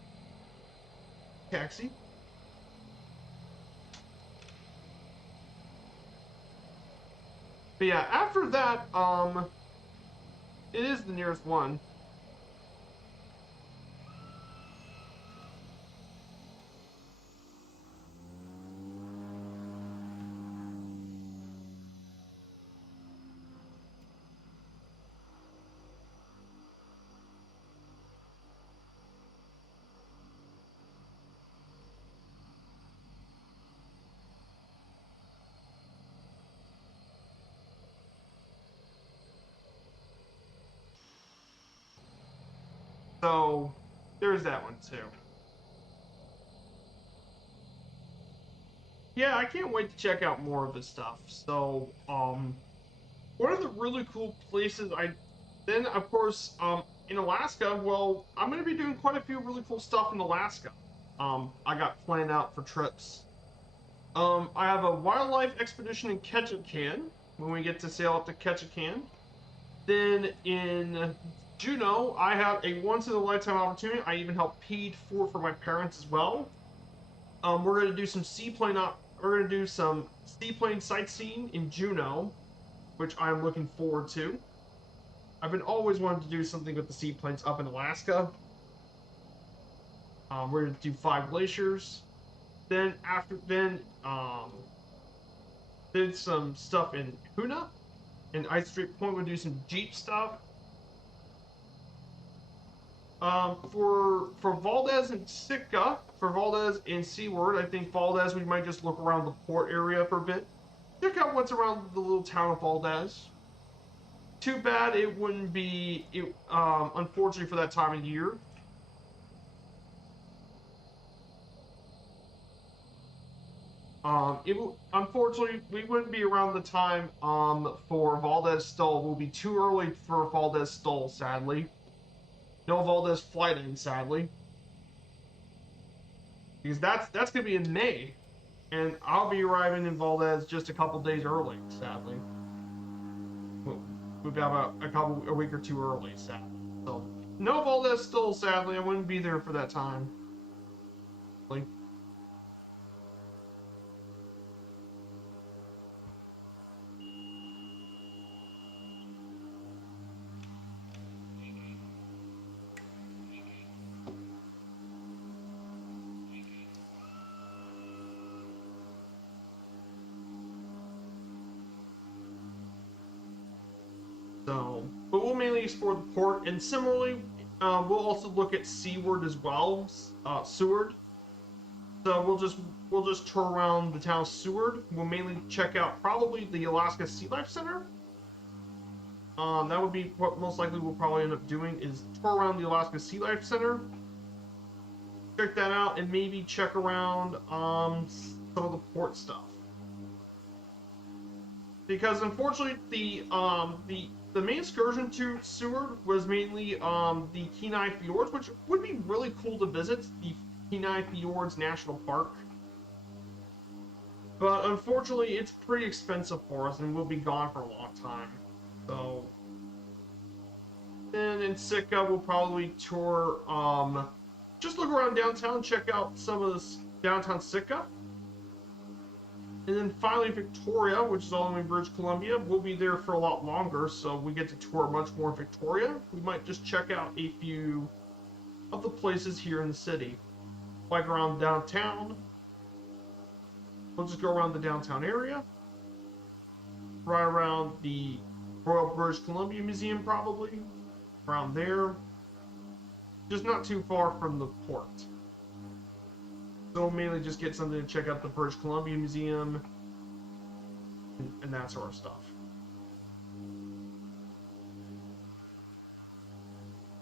taxi. But yeah, after that, it is the nearest one. So there's that one too. Yeah, I can't wait to check out more of this stuff. So, one of the really cool places then of course, in Alaska, well, I'm gonna be doing quite a few really cool stuff in Alaska. I got planned out for trips. I have a wildlife expedition in Ketchikan when we get to sail up to Ketchikan. Then in Juneau, I have a once in a lifetime opportunity. I even helped paid for my parents as well. We're gonna do some seaplane sightseeing in Juneau. which I'm looking forward to. I've been always wanted to do something with the seaplanes up in Alaska. We're gonna do 5 glaciers. Then did some stuff in Huna and Ice Street Point. We'll do some Jeep stuff. For Valdez and Sitka, for Valdez and Seaward, I think Valdez we might just look around the port area for a bit. Check out what's around the little town of Valdez. Too bad it wouldn't be, unfortunately for that time of year. Unfortunately, we wouldn't be around the time for Valdez Stoll. It will be too early for Valdez Stoll, sadly. No Valdez flighting, sadly. Because that's gonna be in May. And I'll be arriving in Valdez just a couple days early, sadly. We'll be about a week or two early, sadly. So no Valdez Stoll, sadly. I wouldn't be there for that time. So, but we'll mainly explore the port, and similarly, we'll also look at Seaward as well, Seward. So we'll just tour around the town of Seward. We'll mainly check out probably the Alaska Sea Life Center. That would be what most likely we'll probably end up doing, is tour around the Alaska Sea Life Center. Check that out, and maybe check around some of the port stuff. Because unfortunately, the main excursion to Seward was mainly the Kenai Fjords, which would be really cool to visit, the Kenai Fjords National Park. But unfortunately, it's pretty expensive for us, and we'll be gone for a long time. So, then in Sitka, we'll probably tour, just look around downtown, check out some of this downtown Sitka. And then finally Victoria, which is all the way in British Columbia. We'll be there for a lot longer, so we get to tour much more Victoria. We might just check out a few of the places here in the city. Like around downtown. We'll just go around the downtown area. Right around the Royal British Columbia Museum, probably. Around there. Just not too far from the port. So we'll mainly just get something to check out the British Columbia Museum and that sort of stuff.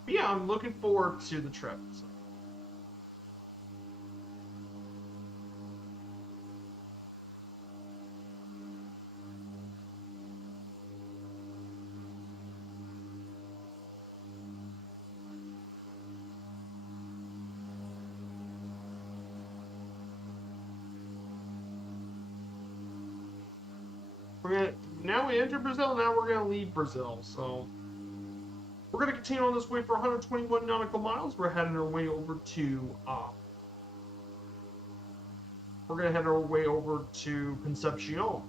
But yeah, I'm looking forward to the trip. So. Now we enter Brazil, now we're going to leave Brazil, so we're going to continue on this way for 121 nautical miles. We're heading our way over to Concepcion.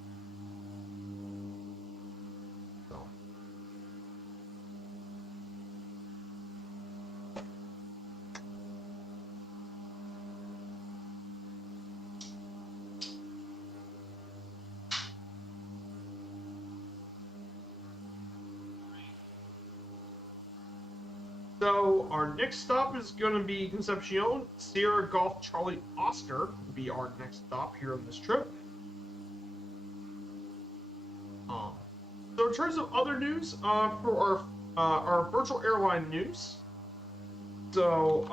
So our next stop is going to be Concepcion. Sierra Golf Charlie Oscar will be our next stop here on this trip. So in terms of other news, for our virtual airline news. So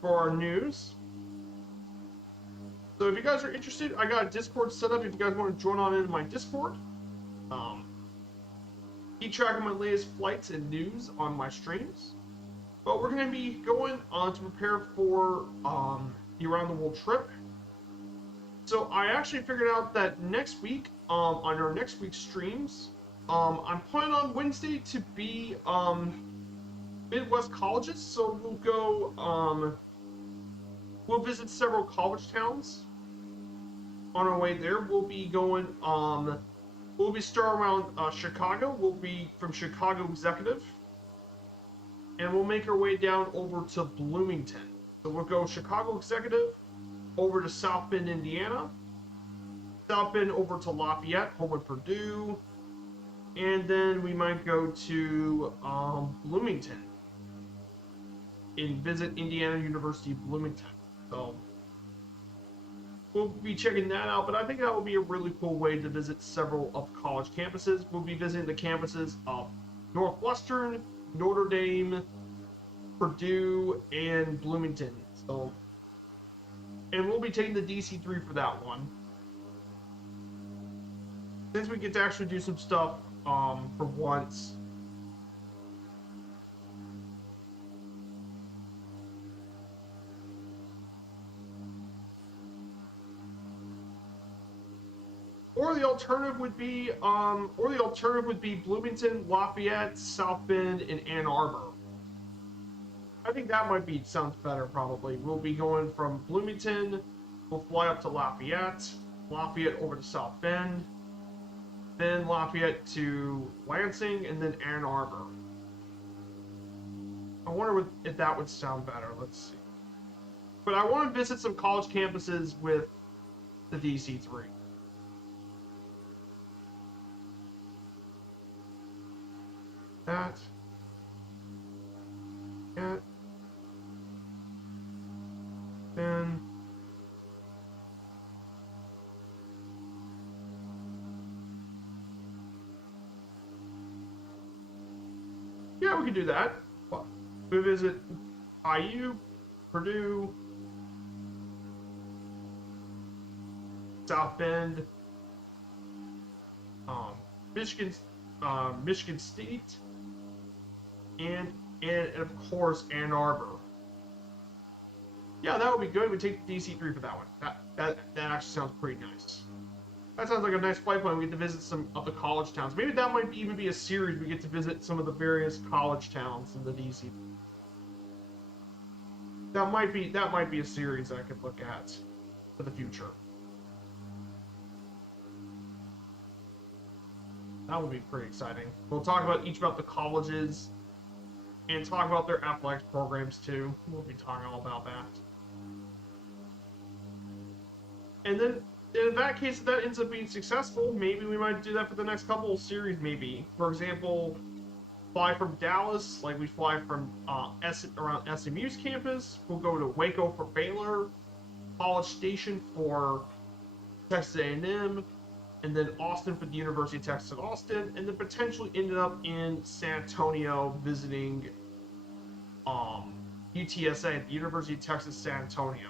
for our news. So if you guys are interested, I got a Discord set up. If you guys want to join on into my Discord. Keep track of my latest flights and news on my streams. But we're going to be going on to prepare for the around the world trip. So I actually figured out that next week, on our next week's streams, I'm planning on Wednesday to be Midwest colleges. So we'll go, we'll visit several college towns. on our way there, we'll be going, we'll be starting around Chicago. We'll be from Chicago Executive, and we'll make our way down over to Bloomington. So we'll go Chicago Executive, over to South Bend, Indiana, South Bend over to Lafayette, home of Purdue, and then we might go to Bloomington and visit Indiana University Bloomington. So we'll be checking that out, but I think that will be a really cool way to visit several of college campuses. We'll be visiting the campuses of Northwestern, Notre Dame, Purdue, and Bloomington. So, and we'll be taking the DC-3 for that one, since we get to actually do some stuff for once. Or the alternative would be Bloomington, Lafayette, South Bend, and Ann Arbor. I think that sounds better probably. We'll be going from Bloomington, we'll fly up to Lafayette, Lafayette over to South Bend, then Lafayette to Lansing, and then Ann Arbor. I wonder if that would sound better. Let's see. But I want to visit some college campuses with the DC-3. That. Then. Yeah, we could do that. We visit IU, Purdue, South Bend, Michigan State, and of course Ann Arbor. Yeah, that would be good. We take the DC-3 for that one. That actually sounds pretty nice. That sounds like a nice flight plan. We get to visit some of the college towns. Maybe that might even be a series. We get to visit some of the various college towns in the DC. That might be a series I could look at for the future. That would be pretty exciting. We'll talk about the colleges and talk about their athletics programs too. We'll be talking all about that. And then, in that case, if that ends up being successful, maybe we might do that for the next couple of series, maybe. For example, fly from Dallas, like we fly from around SMU's campus. We'll go to Waco for Baylor, College Station for Texas A&M, and then Austin for the University of Texas at Austin, and then potentially ended up in San Antonio visiting UTSA, the University of Texas San Antonio.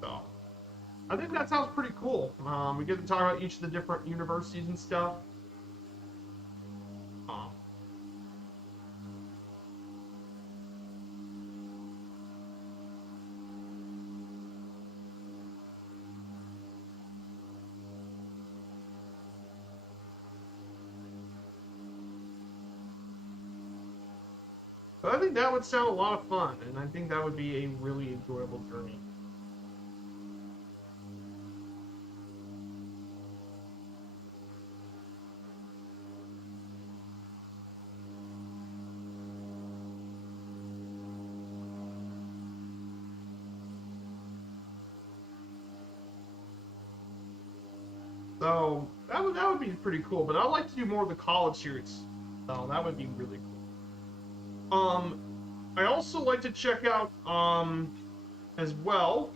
So, I think that sounds pretty cool. We get to talk about each of the different universities and stuff. But I think that would sound a lot of fun, and I think that would be a really enjoyable journey. So that would be pretty cool. But I'd like to do more of the college series. So that would be really cool. I also like to check out as well.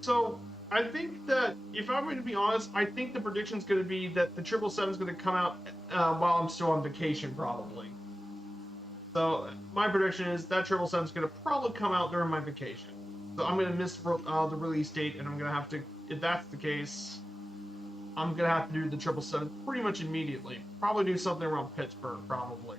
So I think that if I'm going to be honest, I think the prediction is going to be that the 777 is going to come out while I'm still on vacation, probably. So my prediction is that 777 is going to probably come out during my vacation. So I'm going to miss the release date, and I'm going to have to, if that's the case, I'm going to have to do the 777 pretty much immediately. Probably do something around Pittsburgh, probably.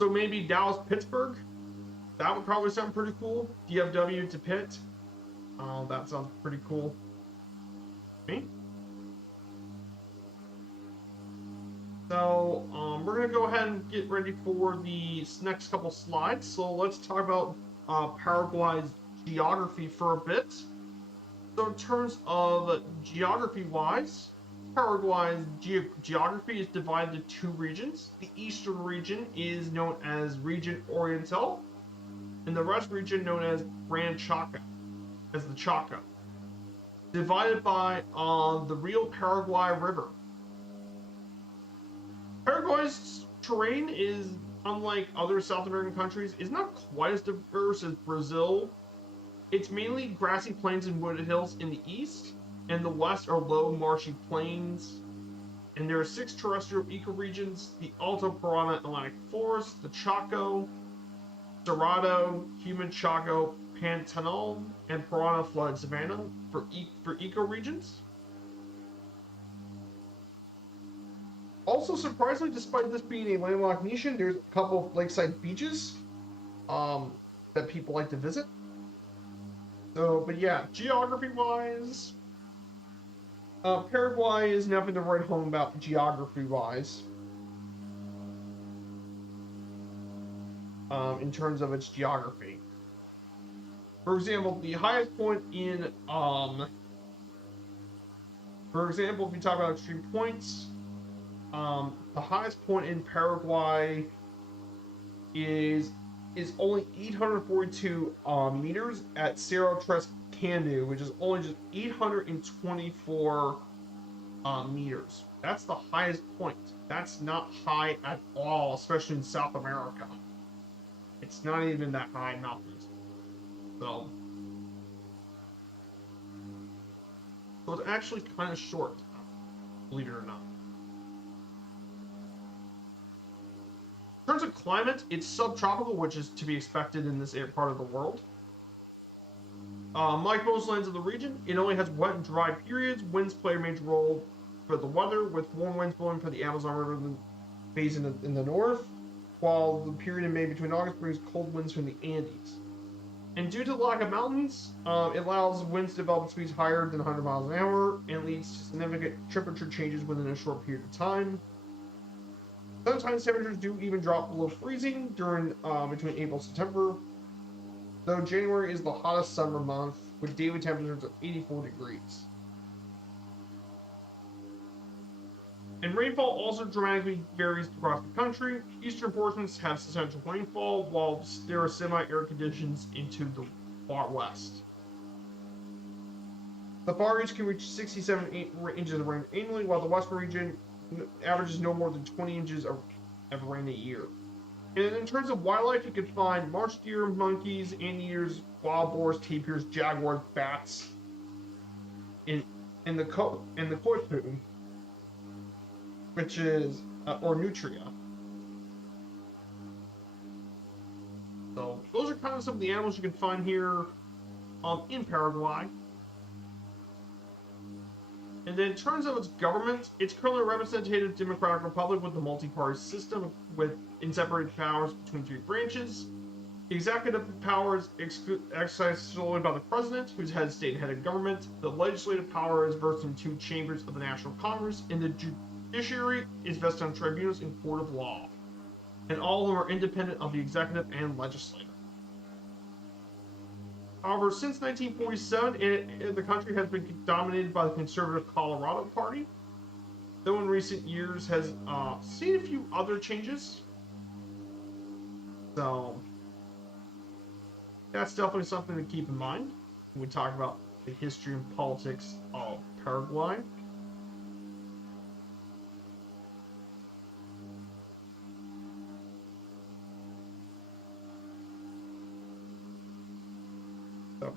So maybe Dallas, Pittsburgh. That would probably sound pretty cool. DFW to Pitt. That sounds pretty cool. Me. So we're gonna go ahead and get ready for the next couple slides. So let's talk about Paraguay's geography for a bit. So in terms of geography-wise, Paraguay's geography is divided into two regions. The eastern region is known as Region Oriental, and the west region known as Gran Chaco, as the Chaco, divided by the Rio Paraguay River. Paraguay's terrain is, unlike other South American countries, is not quite as diverse as Brazil. It's mainly grassy plains and wooded hills in the east, and the west are low marshy plains. And there are 6 terrestrial ecoregions: the Alto Parana Atlantic Forest, the Chaco, Cerrado, Humid Chaco, Pantanal, and Parana Flooded Savanna for ecoregions. Also, surprisingly, despite this being a landlocked nation, there's a couple of lakeside beaches that people like to visit. So, but yeah, geography-wise, Paraguay is nothing to write home about geography-wise. In terms of its geography. For example, the highest point in, for example, if you talk about extreme points, the highest point in Paraguay is only 842 meters at Cerro Tres Candu, which is only just 824 meters. That's the highest point. That's not high at all, especially in South America. It's not even that high in mountains. So it's actually kind of short, believe it or not. In terms of climate, it's subtropical, which is to be expected in this part of the world. Like most lands of the region, it only has wet and dry periods. Winds play a major role for the weather, with warm winds blowing for the Amazon River basin in the north, while the period in May between August brings cold winds from the Andes. And due to the lack of mountains, it allows winds to develop at speeds higher than 100 miles an hour and leads to significant temperature changes within a short period of time. Sometimes temperatures do even drop below freezing during between April and September, though January is the hottest summer month with daily temperatures of 84 degrees. And rainfall also dramatically varies across the country. Eastern portions have substantial rainfall, while there are semi-arid conditions into the far west. The far east can reach 67 inches of rain annually, while the western region averages no more than 20 inches of rain a year. And in terms of wildlife, you can find marsh deer, monkeys, anteaters, wild boars, tapirs, jaguars, bats, in the coipu, which is or nutria. So those are kind of some of the animals you can find here in Paraguay. And then in terms of its government, it's currently a representative democratic republic with a multi-party system in separated powers between 3 branches. The executive power is exercised solely by the president, who's head of state and head of government. The legislative power is vested in 2 chambers of the National Congress, and the judiciary is vested on tribunals and court of law. And all of them are independent of the executive and legislature. However, since 1947, the country has been dominated by the conservative Colorado Party, though in recent years has seen a few other changes. So that's definitely something to keep in mind when we talk about the history and politics of Paraguay. So,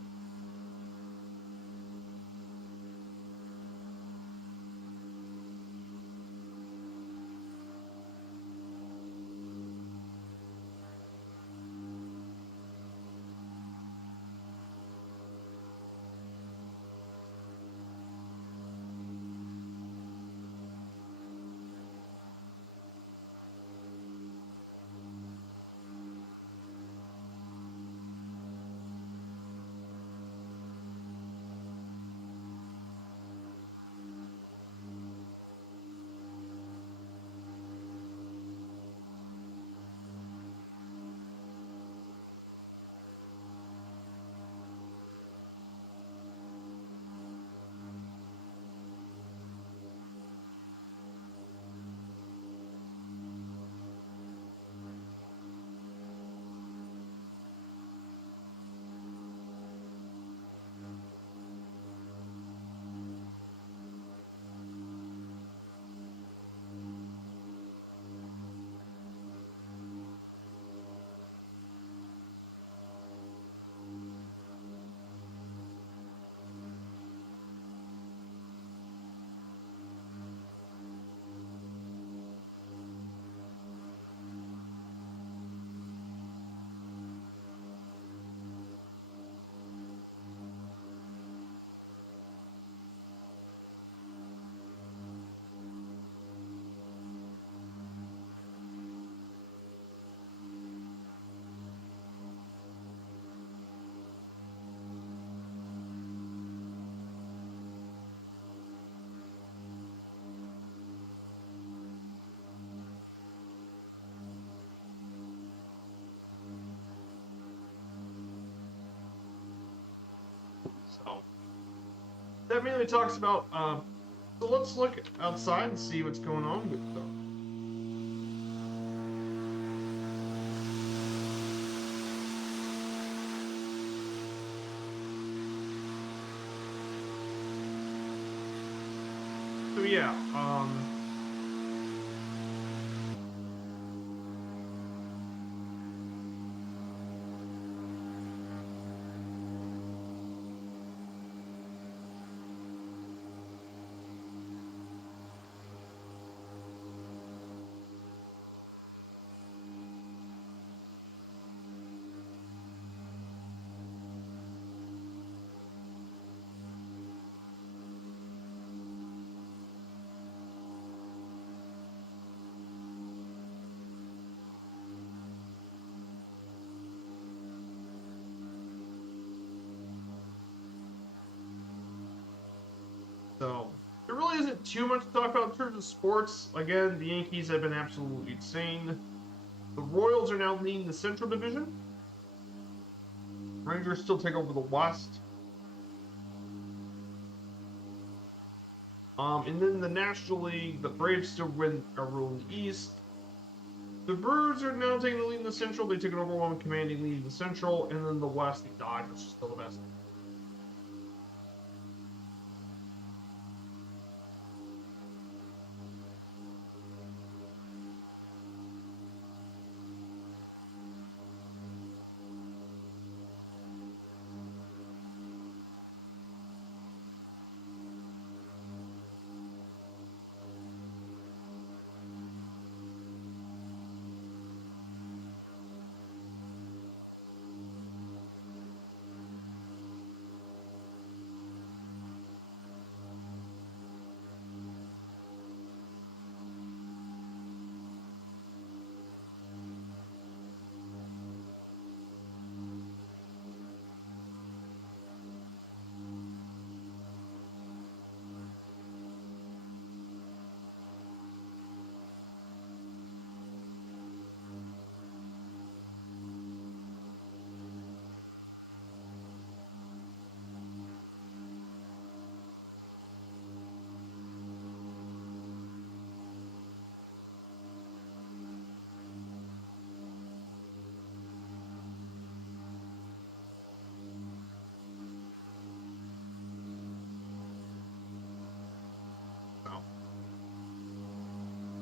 that mainly talks about. So let's look outside and see what's going on with them. So yeah, so there really isn't too much to talk about in terms of sports. Again, the Yankees have been absolutely insane. The Royals are now leading the Central Division. Rangers still take over the West. And then the National League, the Braves still are ruling the East. The Brewers are now taking the lead in the Central. They take an overwhelming commanding lead in the Central. And then the West, the Dodgers are still the best.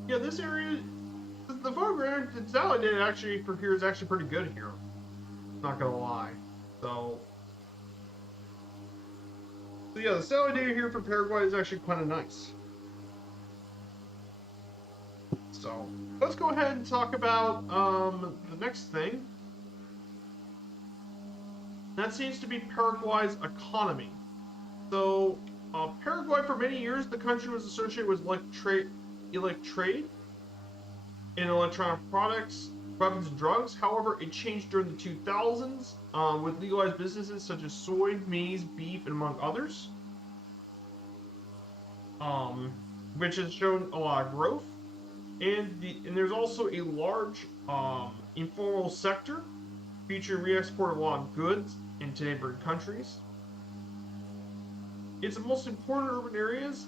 Yeah, this area, the photograph, the satellite data actually for here is actually pretty good here. Not gonna lie. So yeah, the satellite data here for Paraguay is actually kind of nice. So let's go ahead and talk about the next thing. That seems to be Paraguay's economy. So Paraguay, for many years, the country was associated with trade in electronic products, weapons, and drugs. However, it changed during the 2000s with legalized businesses such as soy, maize, beef, and among others, which has shown a lot of growth. And there's also a large informal sector featuring re-export of a lot of goods into neighboring countries. Its most important urban areas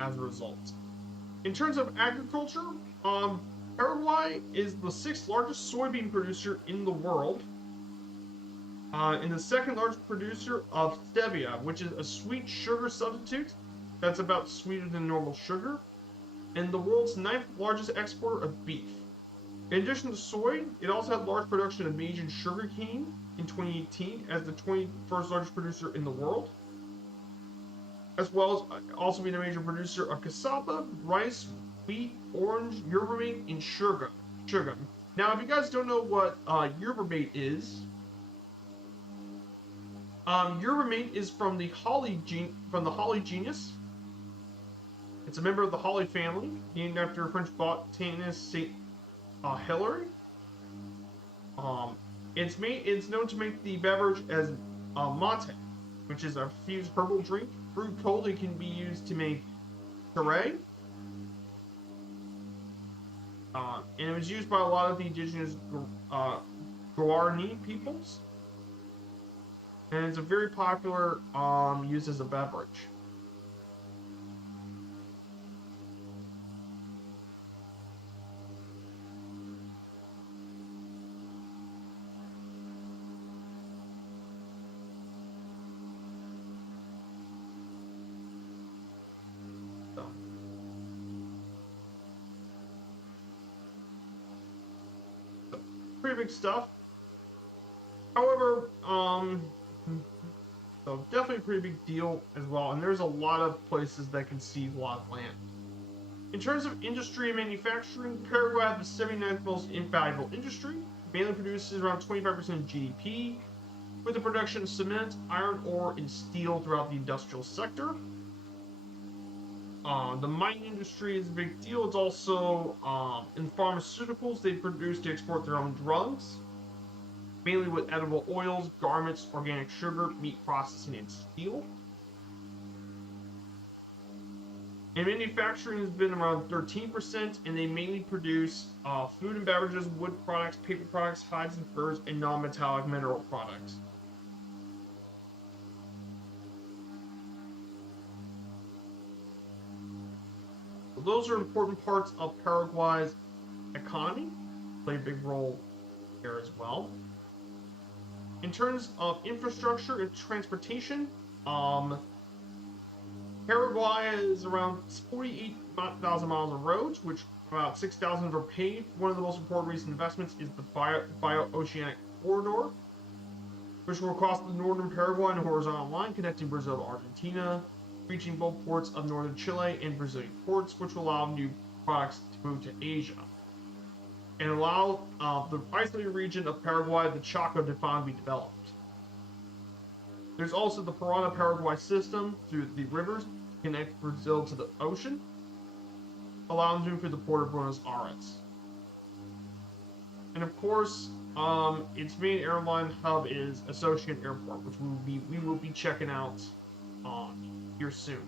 as a result. In terms of agriculture, Paraguay is the 6th largest soybean producer in the world, and the 2nd largest producer of stevia, which is a sweet sugar substitute that's about sweeter than normal sugar, and the world's 9th largest exporter of beef. In addition to soy, it also had large production of maize and sugarcane in 2018 as the 21st largest producer in the world, as well as also being a major producer of cassava, rice, wheat, orange, yerba mate, and sugar. Now, if you guys don't know what yerba mate is, yerba mate is from the holly genus, It's a member of the Holly family, named after French botanist Saint Hilary. Um, it's known to make the beverage as mate, which is a fused herbal drink. Brewed cold, it can be used to make puree. And it was used by a lot of the indigenous Guarani peoples. And it's a very popular use as a beverage. Pretty big stuff. However, so definitely a pretty big deal as well. And there's a lot of places that can see a lot of land. In terms of industry and manufacturing, Paraguay has the 79th most valuable industry. Mainly produces around 25% of GDP, with the production of cement, iron ore, and steel throughout the industrial sector. The mining industry is a big deal. It's also in pharmaceuticals. They produce to export their own drugs, mainly with edible oils, garments, organic sugar, meat processing, and steel. And manufacturing has been around 13%, and they mainly produce food and beverages, wood products, paper products, hides and furs, and non-metallic mineral products. Those are important parts of Paraguay's economy, play a big role here as well. In terms of infrastructure and transportation, Paraguay is around 48,000 miles of roads, which about 6,000 are paved. One of the most important recent investments is the Bio-Oceanic Corridor, which will cross the northern Paraguay and horizontal line connecting Brazil to Argentina, reaching both ports of northern Chile and Brazilian ports, which will allow new products to move to Asia and allow the isolated region of Paraguay, the Chaco, to finally be developed. There's also the Parana-Paraguay system through the rivers to connect Brazil to the ocean, allowing room for the port of Buenos Aires. And of course, its main airline hub is Association Airport, which we will be checking out here soon.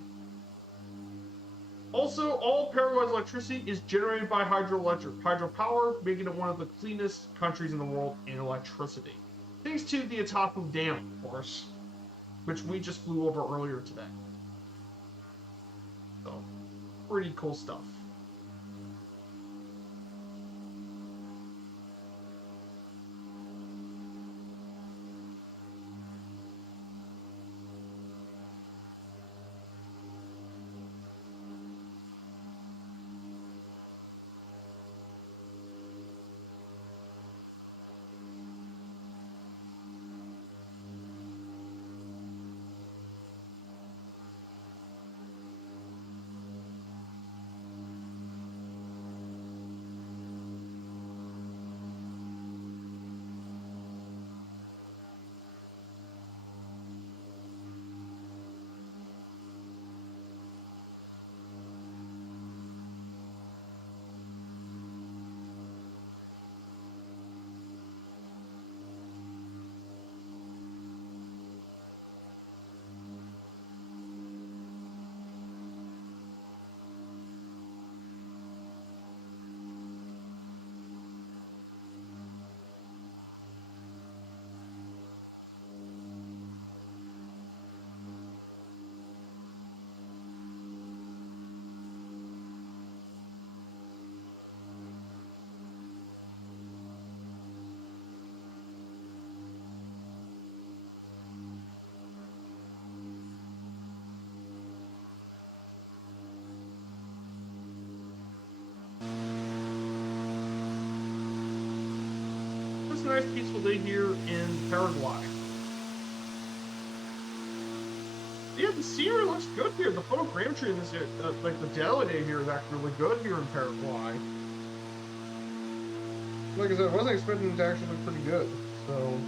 Also, all Paraguay's electricity is generated by hydropower, making it one of the cleanest countries in the world in electricity. Thanks to the Itapu Dam, of course, which we just flew over earlier today. So, pretty cool stuff. A nice peaceful day here in Paraguay. Yeah, the scenery looks good here. The photogrammetry in this, like the day here, is actually really good here in Paraguay. Like I said, I wasn't expecting it to actually look pretty good. So.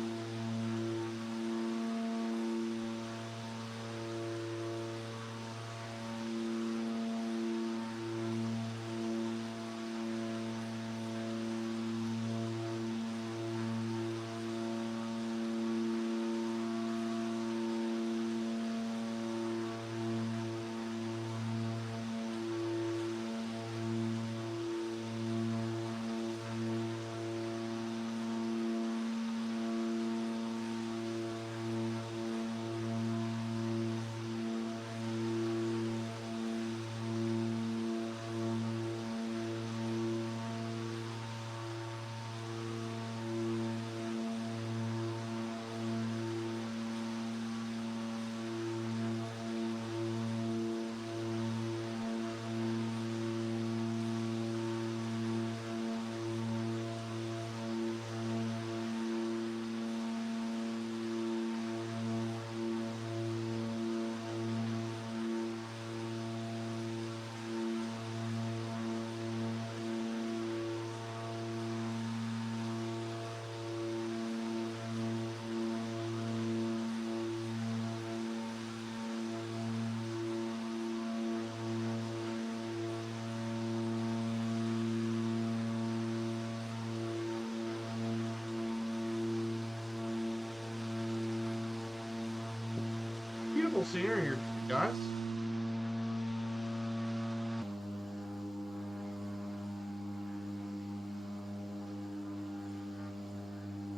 scenery here, guys.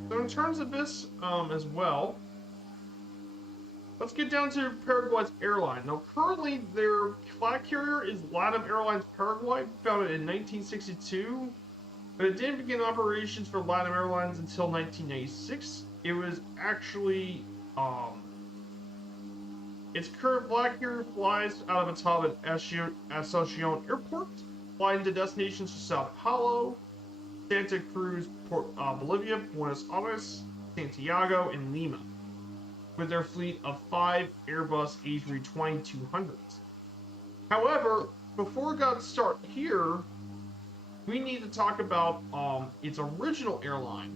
So in terms of this as well, let's get down to Paraguay's airline. Now, currently, their flag carrier is LATAM Airlines Paraguay, founded in 1962, but it didn't begin operations for LATAM Airlines until 1996. It was actually, its current flag carrier flies out of its hub at Asunción Airport, flying to destinations to Sao Paulo, Santa Cruz, Bolivia, Buenos Aires, Santiago, and Lima, with their fleet of 5 Airbus A320-200s. However, before we got started here, we need to talk about its original airline,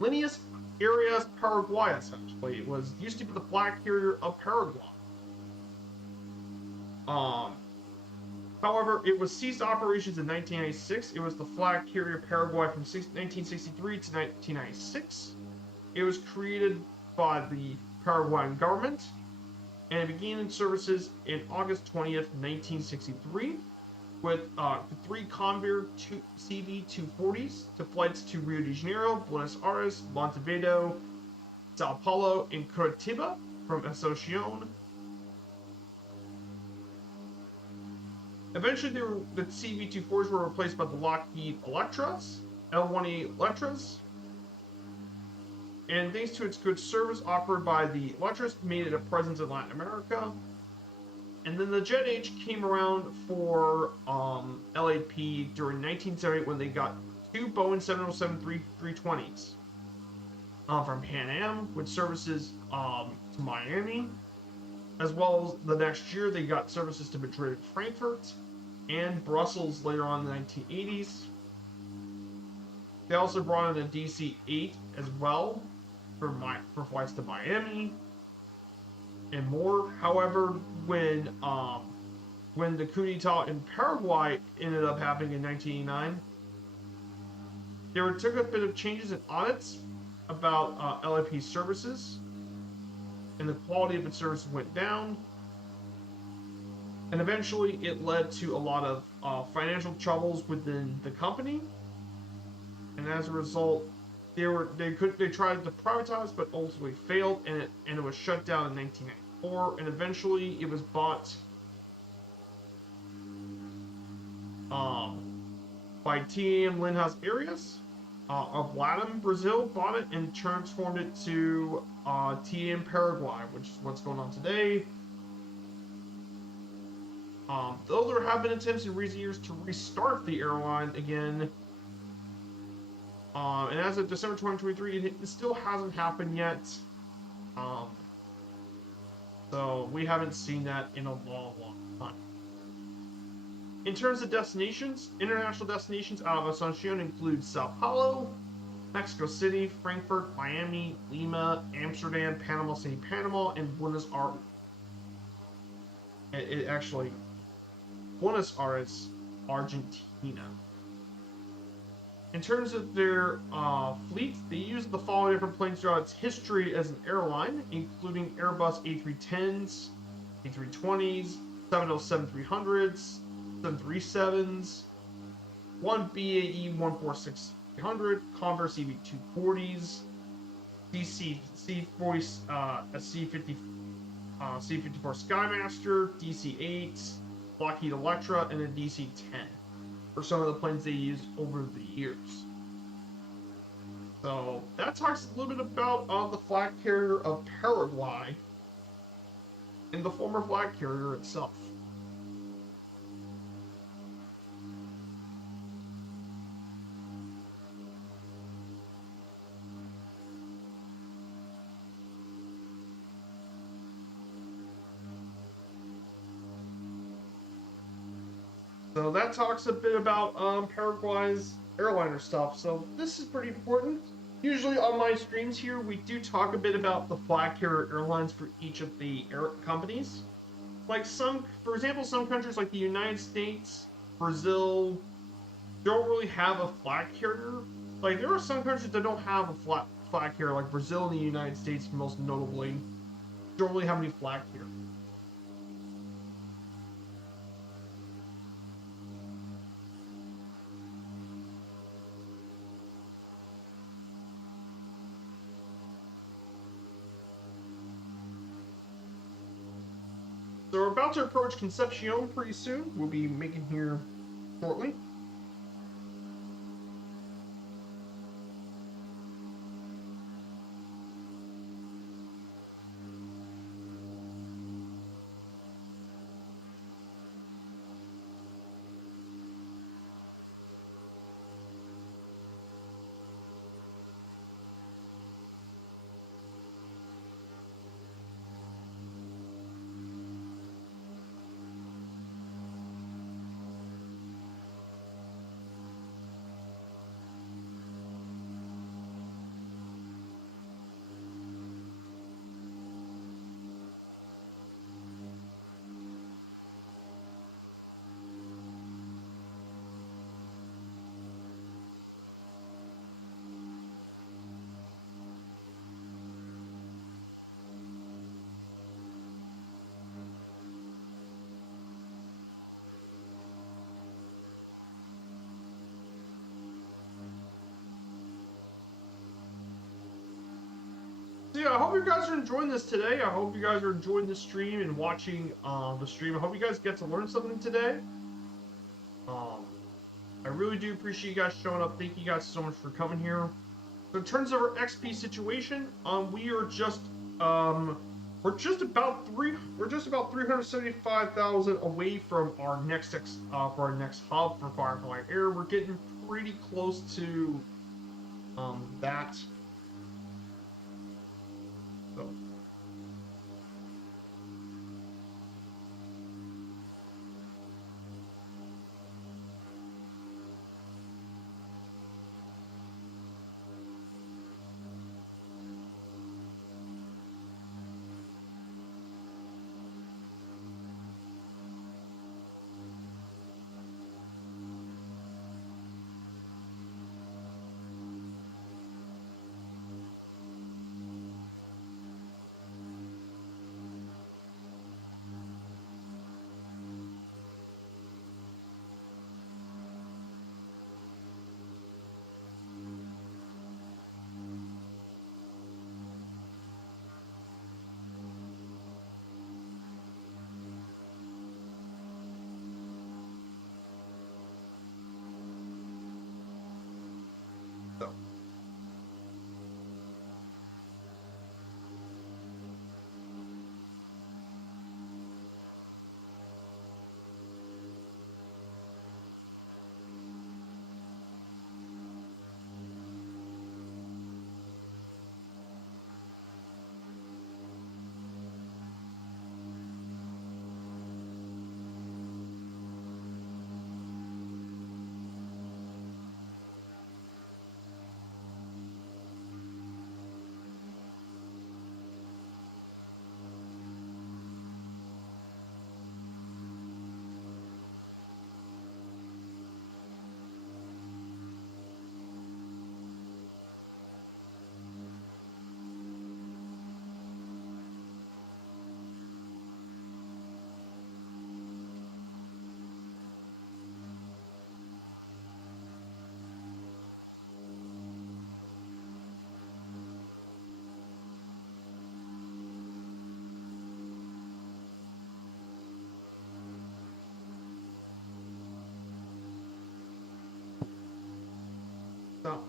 Líneas Aéreas Paraguayas. Actually, it was used to be the flag carrier of Paraguay. However, it was ceased operations in 1996. It was the flag carrier of Paraguay from 1963 to 1996. It was created by the Paraguayan government, and it began services in August 20th, 1963, with 3 Convair CV-240s to flights to Rio de Janeiro, Buenos Aires, Montevideo, Sao Paulo, and Curitiba from Asunción. Eventually, the CV-240s were replaced by the Lockheed Electras, L-1A Electras, and thanks to its good service offered by the Electras, made it a presence in Latin America. And then the jet age came around for LAP during 1978 when they got 2 Boeing 707-320s from Pan Am with services to Miami, as well as the next year they got services to Madrid, Frankfurt, and Brussels later on in the 1980s. They also brought in a DC-8 as well for flights to Miami and more. However, when the coup d'etat in Paraguay ended up happening in 1989, there took a bit of changes in audits about LAP services, and the quality of its services went down. And eventually, it led to a lot of financial troubles within the company. And as a result, they tried to privatize, but ultimately failed, and it was shut down in 1994. And eventually, it was bought by TAM Linhaus Aéreas of LATAM Brazil, bought it and transformed it to TAM Paraguay, which is what's going on today. Though there have been attempts in recent years to restart the airline again, and as of December 2023, it still hasn't happened yet. So we haven't seen that in a long, long time. In terms of destinations, international destinations out of Asunción include Sao Paulo, Mexico City, Frankfurt, Miami, Lima, Amsterdam, Panama City, Panama, and Buenos Aires. Buenos Aires, Argentina. In terms of their fleet, they use the following different planes throughout its history as an airline, including Airbus A310s, A320s, 707-300s, 737s, 1 BAE 146-300, Convair CV-240s, DC-C-40, C-54 Skymaster, DC-8, Lockheed Electra, and a DC-10 for some of the planes they used over the years. So that talks a little bit about the flag carrier of Paraguay and the former flag carrier itself. So that talks a bit about Paraguay's airliner stuff. So this is pretty important. Usually on my streams here, we do talk a bit about the flag carrier airlines for each of the air companies. Like for example, some countries like the United States, Brazil, don't really have a flag carrier. Like there are some countries that don't have a flag carrier, like Brazil and the United States most notably, don't really have any flag carriers. So we're about to approach Concepcion pretty soon. We'll be making here shortly. So yeah, I hope you guys are enjoying this today. I hope you guys are enjoying the stream and watching the stream. I hope you guys get to learn something today. I really do appreciate you guys showing up. Thank you guys so much for coming here. So in terms of our XP situation, we are just we're just about 375,000 away from our next hub for Firefly Air. We're getting pretty close to that. So. So.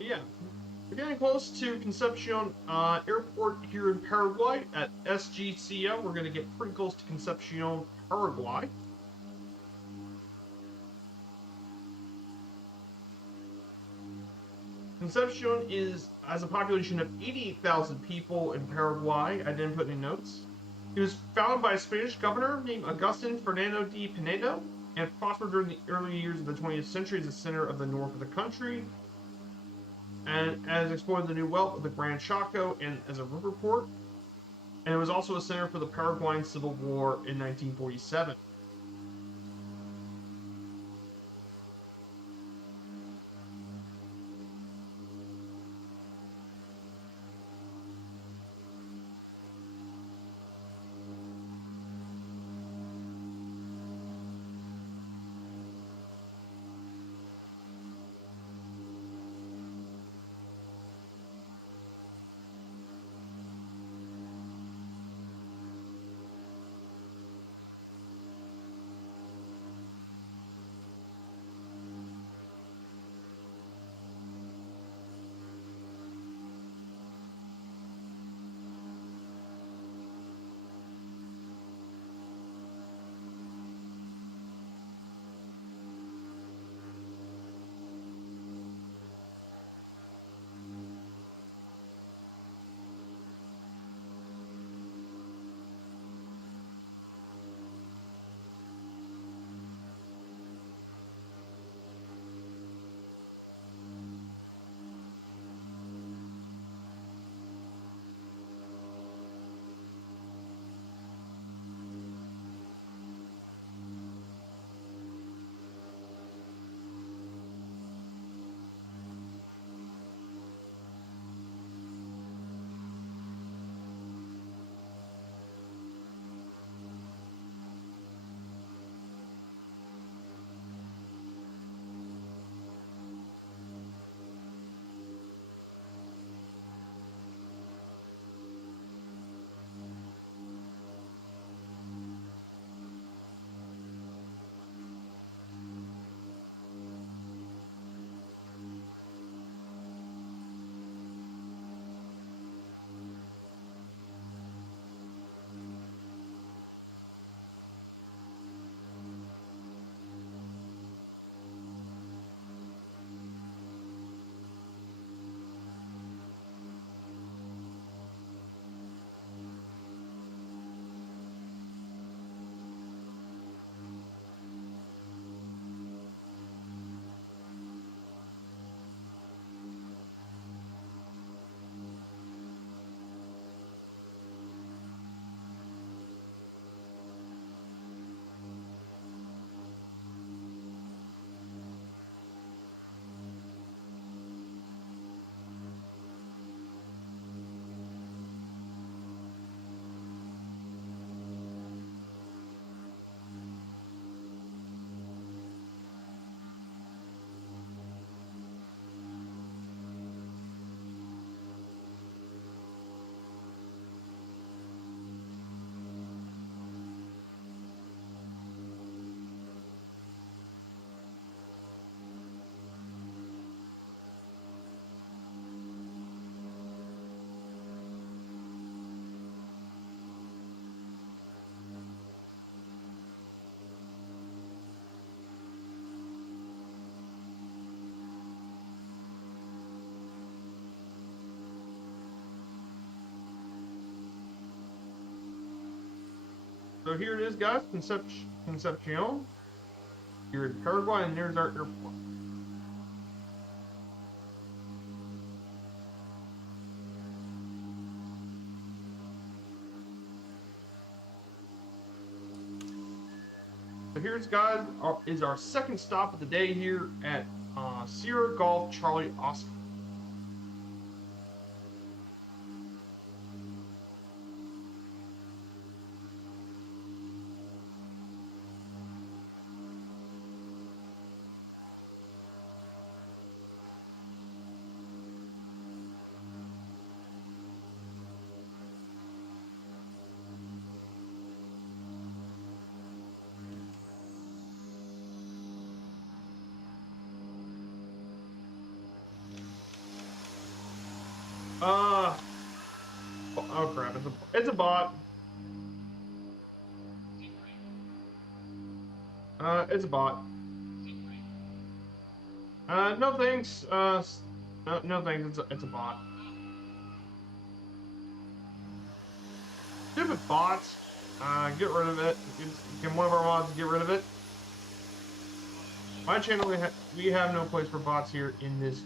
Yeah, we're getting close to Concepcion Airport here in Paraguay at SGCO. We're going to get pretty close to Concepcion, Paraguay. Concepcion has a population of 88,000 people in Paraguay. I didn't put any notes. It was founded by a Spanish governor named Agustin Fernando de Pinedo and prospered during the early years of the 20th century as the center of the north of the country, and as exploited the new wealth of the Gran Chaco and as a river port. And it was also a center for the Paraguayan Civil War in 1947. So here it is, guys, Concepcion. Here in Paraguay, and there's our airport. So here's, guys, is our second stop of the day here at Sierra Golf Charlie Oscar. Oh crap! It's a bot. It's a bot. No thanks. No thanks. It's a bot. Stupid bots. Get rid of it. Can one of our mods get rid of it? My channel, we have no place for bots here in this.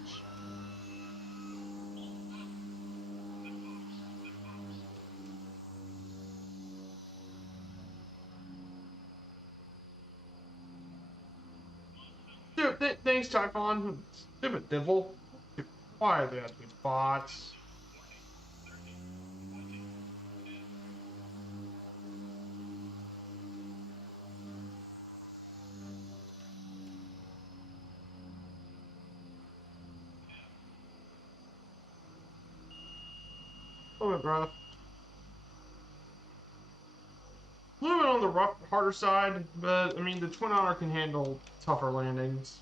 Dude, thanks, Typhon. Stupid devil. Why are they asking bots? A little bit rough. A little bit on the rough, harder side, but I mean, the Twin Otter can handle tougher landings.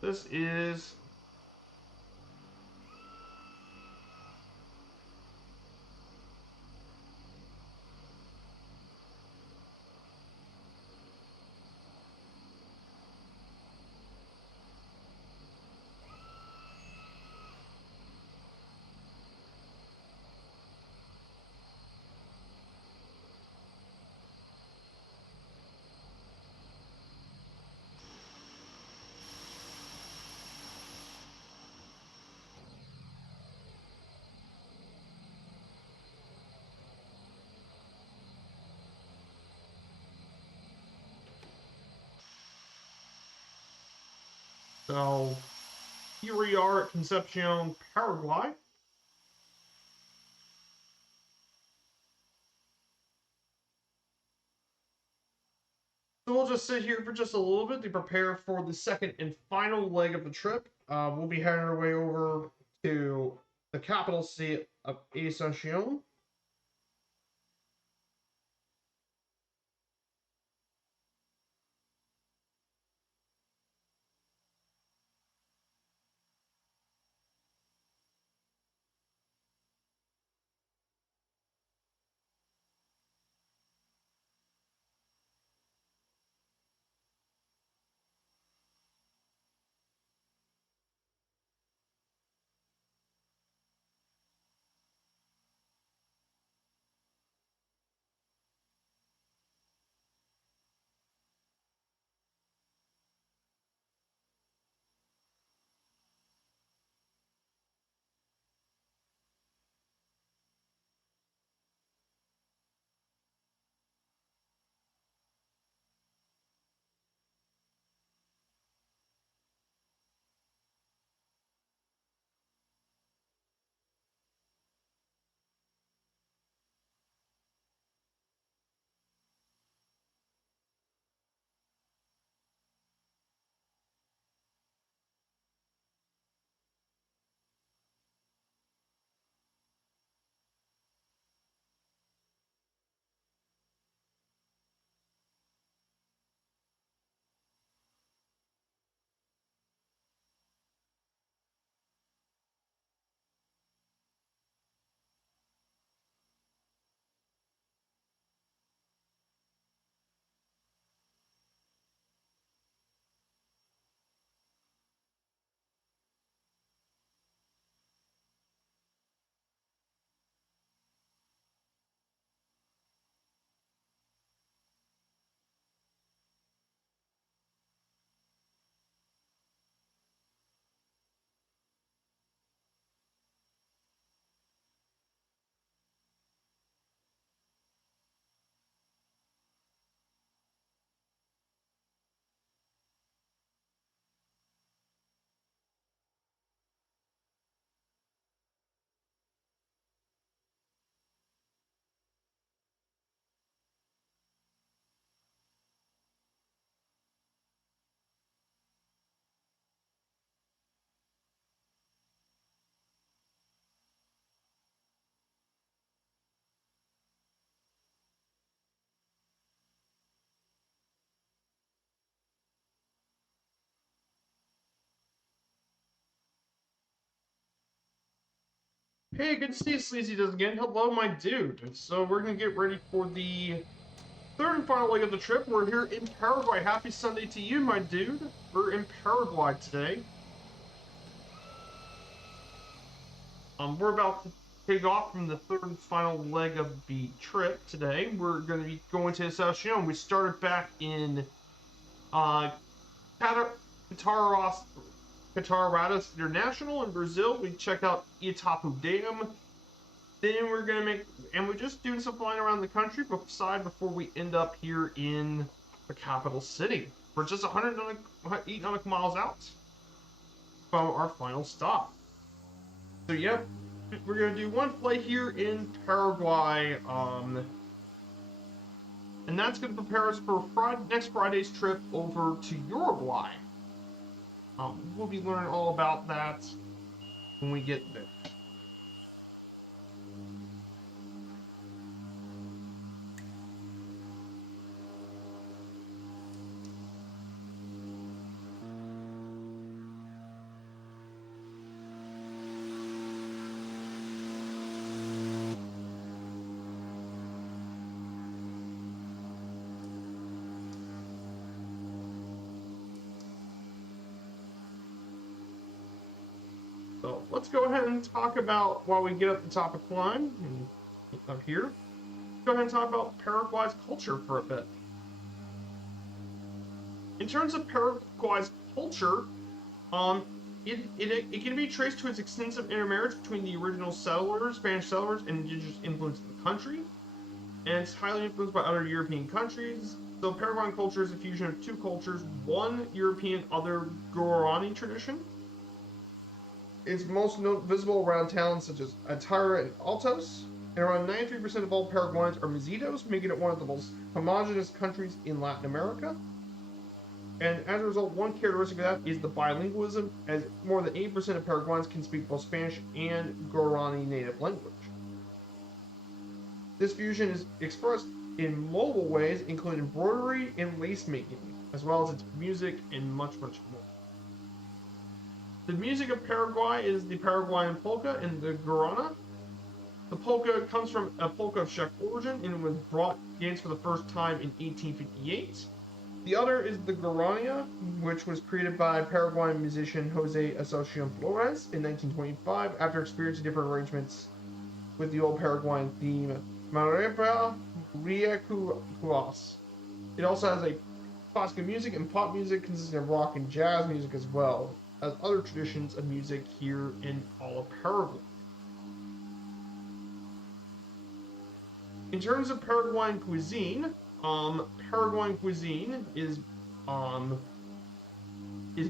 This is. So, here we are at Concepcion, Paraguay. So we'll just sit here for just a little bit to prepare for the second and final leg of the trip. We'll be heading our way over to the capital city of Asunción. Hey, good to see you, Sleazy Does again. Hello, my dude. So we're gonna get ready for the third and final leg of the trip. We're here in Paraguay. Happy Sunday to you, my dude. We're in Paraguay today. We're about to take off from the third and final leg of the trip today. We're going to be going to Asunción. We started back in uh, Cataratas International in Brazil. We checked out Itapu Dam. Then we're going to we're just doing some flying around the country before we end up here in the capital city. We're just 108 nautical miles out from our final stop. So, yep, we're going to do one flight here in Paraguay, and that's going to prepare us for next Friday's trip over to Uruguay. We'll be learning all about that when we get there. So let's go ahead and talk about, while we get up the top of climb and up here, go ahead and talk about Paraguay's culture for a bit. In terms of Paraguay's culture, it can be traced to its extensive intermarriage between the original settlers, Spanish settlers, and indigenous influence of the country, and it's highly influenced by other European countries. So Paraguayan culture is a fusion of two cultures, one European, other Guarani tradition. It's most visible around towns such as Atara and Altos, and around 93% of all Paraguayans are Mestizos, making it one of the most homogeneous countries in Latin America. And as a result, one characteristic of that is the bilingualism, as more than 80% of Paraguayans can speak both Spanish and Guarani native language. This fusion is expressed in multiple ways, including embroidery and lace making, as well as its music and much, much more. The music of Paraguay is the Paraguayan polka and the guarana. The polka comes from a polka of Czech origin and was brought danced for the first time in 1858. The other is the guarania, which was created by Paraguayan musician Jose Asunción Flores in 1925 after experiencing different arrangements with the old Paraguayan theme, Marepa Riekuas. It also has a classical music and pop music consisting of rock and jazz music as well as other traditions of music here in all of Paraguay. In terms of Paraguayan cuisine, Paraguayan cuisine is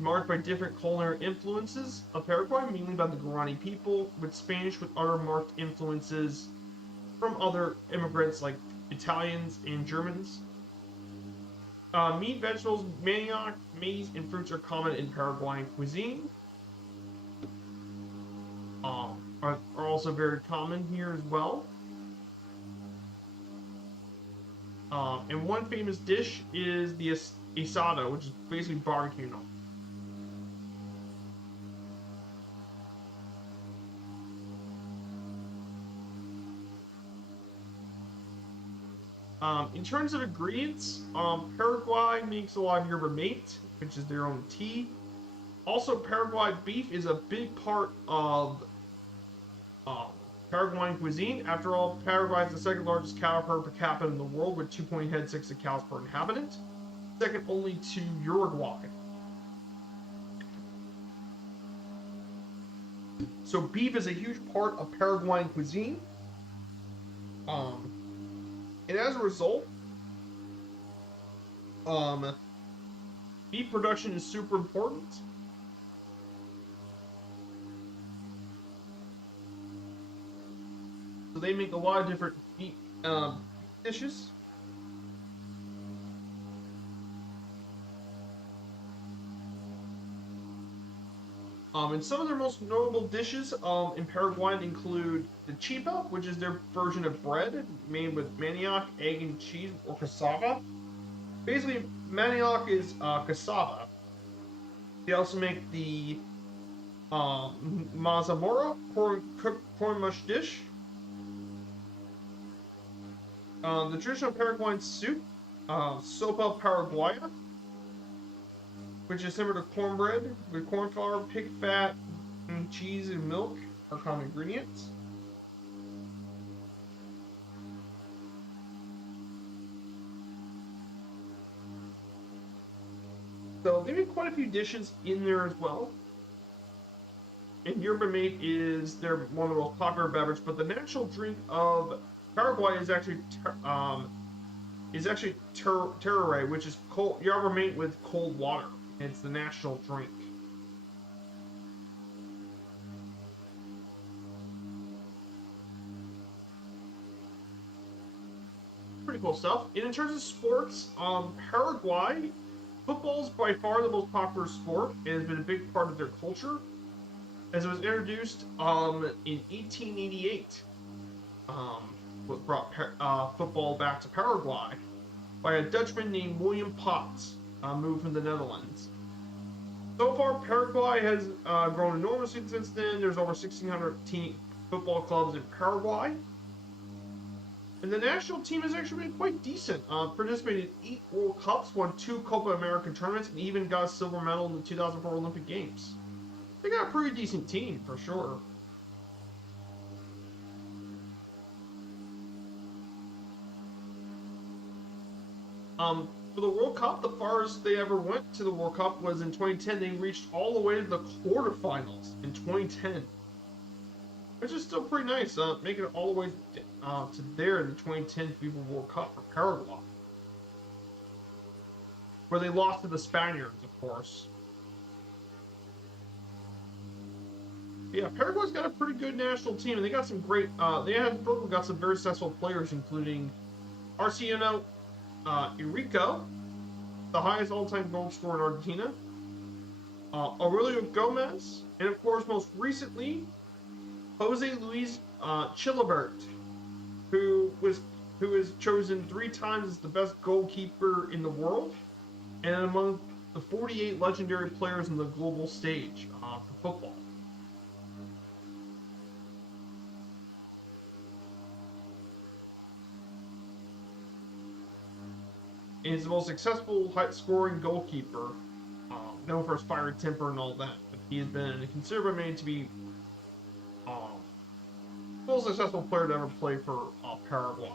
marked by different culinary influences of Paraguay, mainly by the Guarani people, with Spanish with other marked influences from other immigrants like Italians and Germans. Meat, vegetables, manioc, maize, and fruits are common in Paraguayan cuisine. Are also very common here as well. And one famous dish is the asado, which is basically barbecue. In terms of ingredients, Paraguay makes a lot of yerba mate, which is their own tea. Also, Paraguay beef is a big part of Paraguayan cuisine. After all, Paraguay is the second largest cow herd per capita in the world, with 2.6 cows per inhabitant, second only to Uruguay. So beef is a huge part of Paraguayan cuisine. And as a result, beef production is super important. So they make a lot of different beef dishes. And some of their most notable dishes in Paraguay include the chipa, which is their version of bread made with manioc, egg, and cheese, or cassava. Basically, manioc is cassava. They also make the mazamorra, cooked corn mush dish. The traditional Paraguayan soup, sopa paraguaya, which is similar to cornbread with corn flour, pig fat, and cheese and milk are common ingredients. though, they make quite a few dishes in there as well. And yerba mate is one of the most popular beverage, but the national drink of Paraguay is actually tereré, which is cold yerba mate with cold water. It's the national drink. Pretty cool stuff. And in terms of sports, Paraguay, football is by far the most popular sport. It has been a big part of their culture, as it was introduced in 1888. What brought football back to Paraguay by a Dutchman named William Potts, moved from the Netherlands. So far, Paraguay has grown enormously since then. There's over 1,600 football clubs in Paraguay. And the national team has actually been quite decent. Participated in 8 World Cups, won 2 Copa America tournaments, and even got a silver medal in the 2004 Olympic Games. They got a pretty decent team, for sure. For the World Cup, the farthest they ever went to the World Cup was in 2010. They reached all the way to the quarterfinals in 2010. Which is still pretty nice, making it all the way to there in the 2010 FIFA World Cup for Paraguay. Where they lost to the Spaniards, of course. Yeah, Paraguay's got a pretty good national team, and they got some great, they have got some very successful players, including Arciano Enrico, the highest all-time goal scorer in Argentina, Aurelio Gomez, and of course, most recently, Jose Luis Chilabert, who is chosen 3 times as the best goalkeeper in the world, and among the 48 legendary players on the global stage for football. And he's the most successful high-scoring goalkeeper, known for his fiery temper and all that. But he has been considered made to be the most successful player to ever play for Paraguay.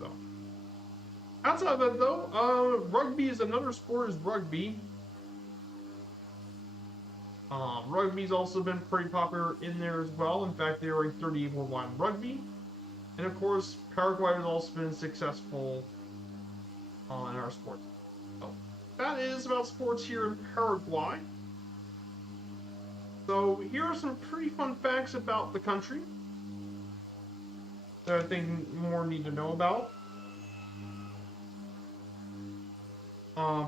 So, outside of that, though, rugby is another sport. Is rugby. Rugby's also been pretty popular in there as well. In fact, they ranked 38 worldwide in rugby. And of course, Paraguay has also been successful in our sports. So, that is about sports here in Paraguay. So, here are some pretty fun facts about the country that I think more need to know about.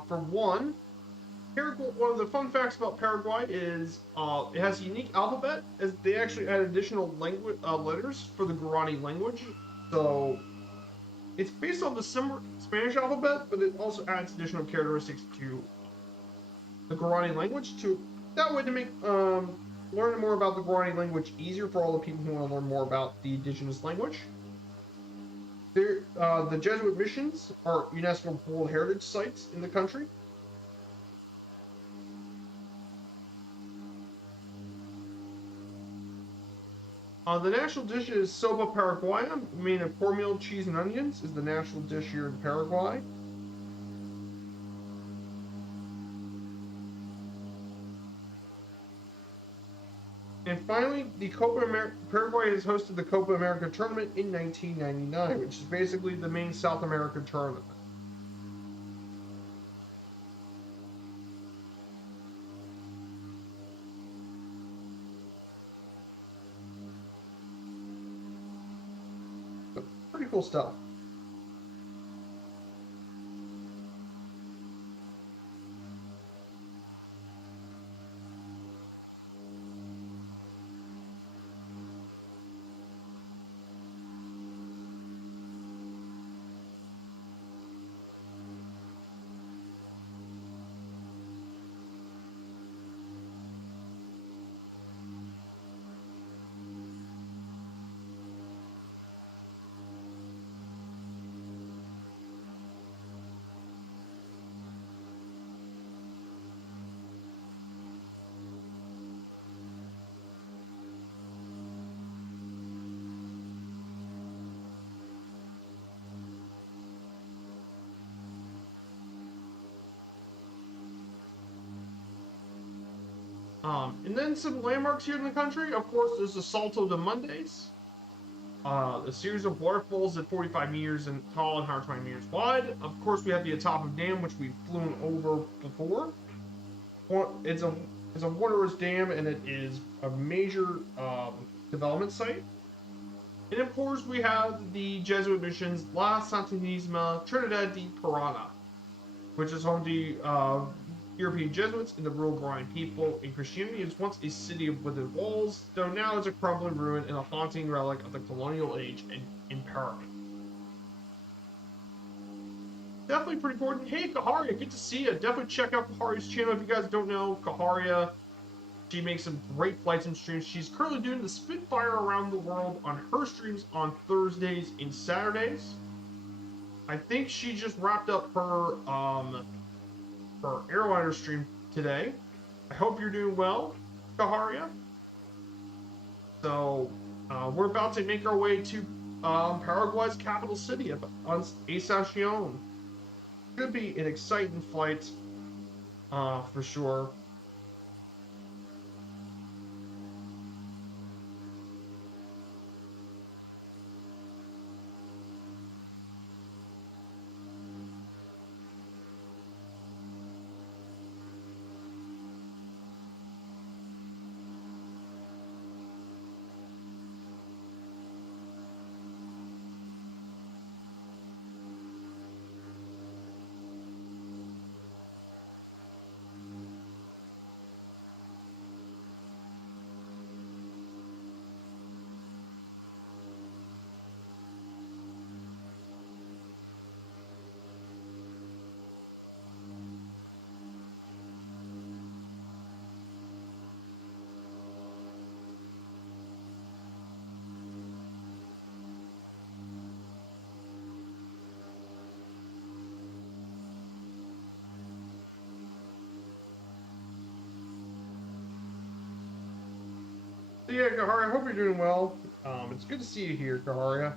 For one, one of the fun facts about Paraguay is it has a unique alphabet, as they actually add additional letters for the Guarani language. So it's based on the Spanish alphabet, but it also adds additional characteristics to the Guarani language that way to make learning more about the Guarani language easier for all the people who want to learn more about the indigenous language. The Jesuit missions are UNESCO World Heritage Sites in the country. The national dish is sopa paraguaya, made of cornmeal, cheese, and onions, is the national dish here in Paraguay. And finally, Paraguay has hosted the Copa America tournament in 1999, which is basically the main South American tournament. So, pretty cool stuff. And then some landmarks here in the country. Of course, there's the Salto de Mondes, a series of waterfalls at 45 meters and tall and 120 meters wide. Of course, we have the Atapu Dam, which we've flown over before. It's a waterless dam, and it is a major development site. And of course, we have the Jesuit missions La Santísima Trinidad de Parana, which is home to European Jesuits and the rural Guarani people. And Christianity is once a city of withered walls, though now it's a crumbling ruin and a haunting relic of the colonial age in Paraguay. Definitely pretty important. Hey, Kaharia, good to see you. Definitely check out Kaharia's channel. If you guys don't know, Kaharia, she makes some great flights and streams. She's currently doing the Spitfire around the world on her streams on Thursdays and Saturdays. I think she just wrapped up her airliner stream today. I hope you're doing well, Kaharia. So we're about to make our way to Paraguay's capital city, Asunción. Should be an exciting flight for sure. So yeah, Kaharia, I hope you're doing well. It's good to see you here, Kaharia.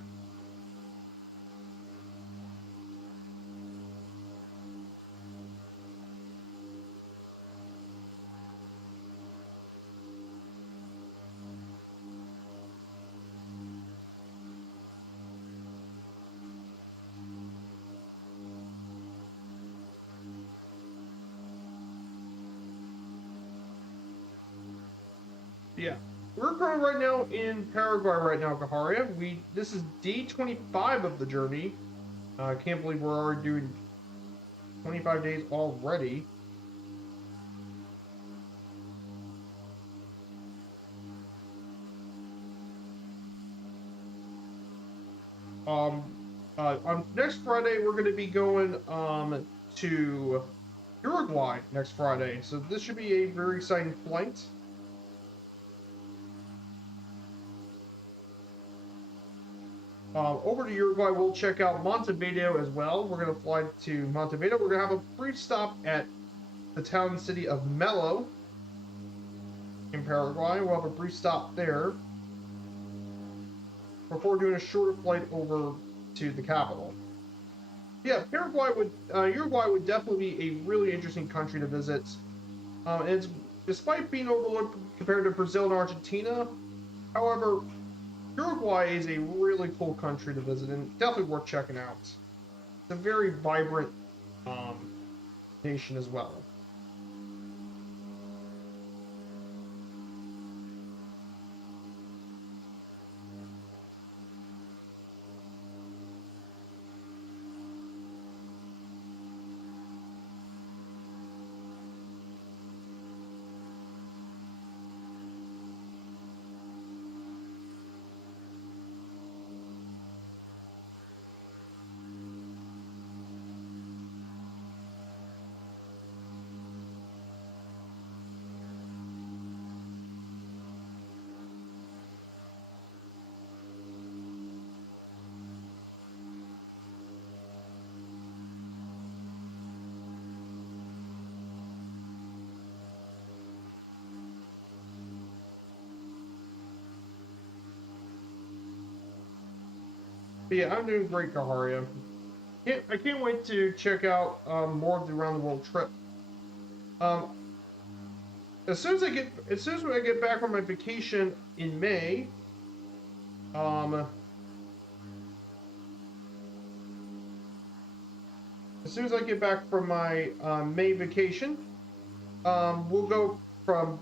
Yeah. We're currently right now in Paraguay right now, Kaharia. This is day 25 of the journey. I can't believe we're already doing 25 days already. On next Friday, we're going to be going to Uruguay next Friday. So this should be a very exciting flight. Over to Uruguay, we'll check out Montevideo as well. We're going to fly to Montevideo. We're going to have a brief stop at the town and city of Melo in Paraguay. We'll have a brief stop there before doing a shorter flight over to the capital. Yeah, Uruguay would definitely be a really interesting country to visit. And despite being overlooked compared to Brazil and Argentina, however, Uruguay is a really cool country to visit and definitely worth checking out. It's a very vibrant nation as well. But yeah, I'm doing great, Kaharia. I can't wait to check out more of the around the world trip. As soon as I get back from my vacation in May, as soon as I get back from my May vacation, we'll go from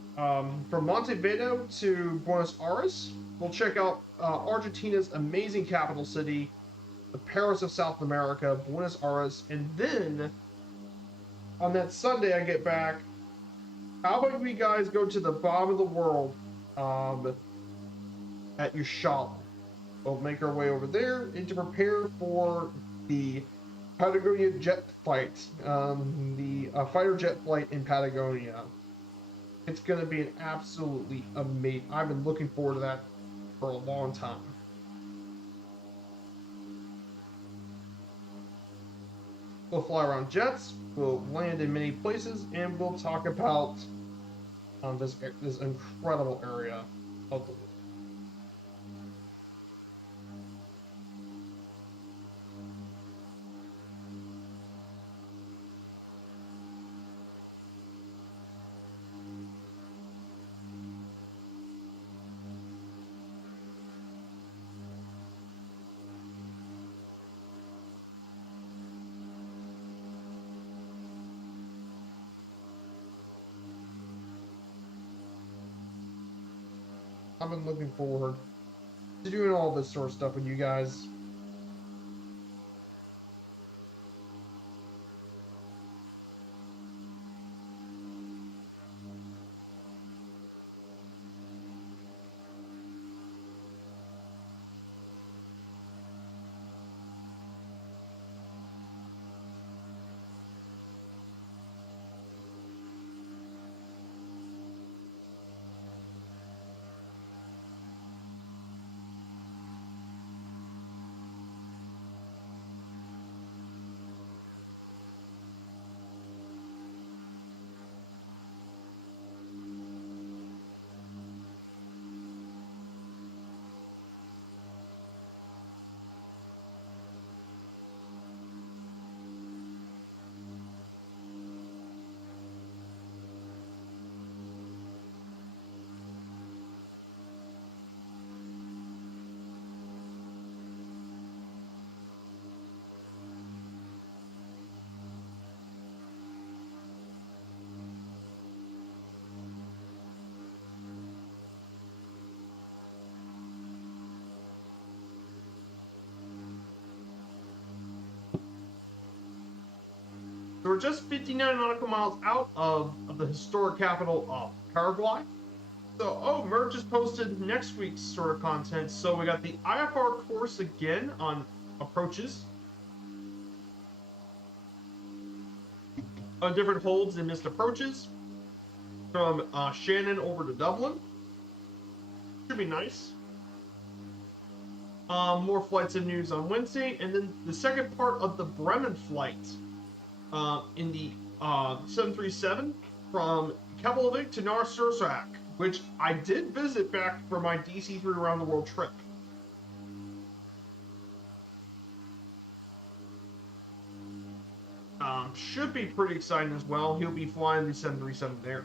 Montevideo to Buenos Aires. We'll check out Argentina's amazing capital city, the Paris of South America, Buenos Aires, and then on that Sunday I get back. How about we guys go to the bottom of the world at Ushala? We'll make our way over there and to prepare for the Patagonia jet flight, the fighter jet flight in Patagonia. It's going to be an absolutely amazing. I've been looking forward to that for a long time. We'll fly around jets, we'll land in many places, and we'll talk about this incredible area of the world. I've been looking forward to doing all this sort of stuff with you guys. So we're just 59 nautical miles out of the historic capital of Paraguay. So, Merge just posted next week's sort of content. So we got the IFR course again on approaches. On different holds and missed approaches. From Shannon over to Dublin. Should be nice. More flights and news on Wednesday. And then the second part of the Bremen flight. In the 737 from Keflavik to Nar-Surzak, which I did visit back for my DC-3 around the world trip. Should be pretty exciting as well. He'll be flying the 737 there.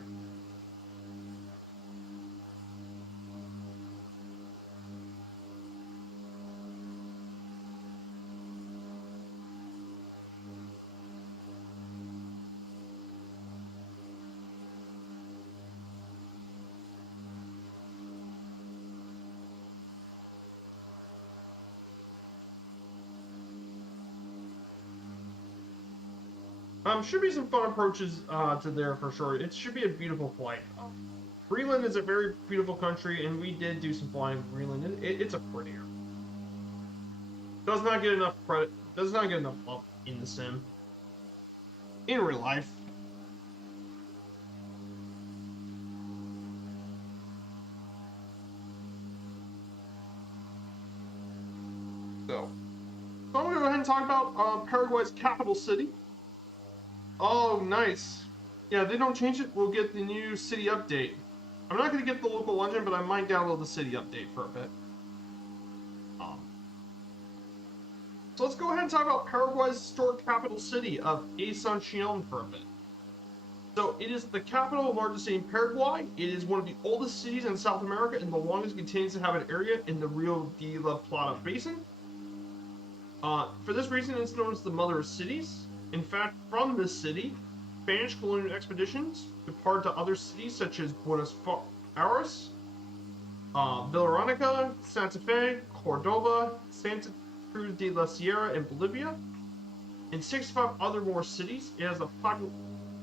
Should be some fun approaches to there for sure. It should be a beautiful flight. Greenland is a very beautiful country, and we did do some flying in Greenland, and it's a prettier. Does not get enough credit. Does not get enough love in the sim. In real life. So I'm gonna go ahead and talk about Paraguay's capital city. Oh, nice. Yeah, if they don't change it, we'll get the new city update. I'm not going to get the local legend, but I might download the city update for a bit. So let's go ahead and talk about Paraguay's historic capital city of Asunción for a bit. So it is the capital and largest city in Paraguay. It is one of the oldest cities in South America and the longest continuous inhabited area in the Rio de la Plata basin. For this reason, it's known as the Mother of Cities. In fact, from this city, Spanish colonial expeditions departed to other cities such as Buenos Aires, Villaronica, Santa Fe, Cordoba, Santa Cruz de la Sierra in Bolivia, and 65 other more cities. It has a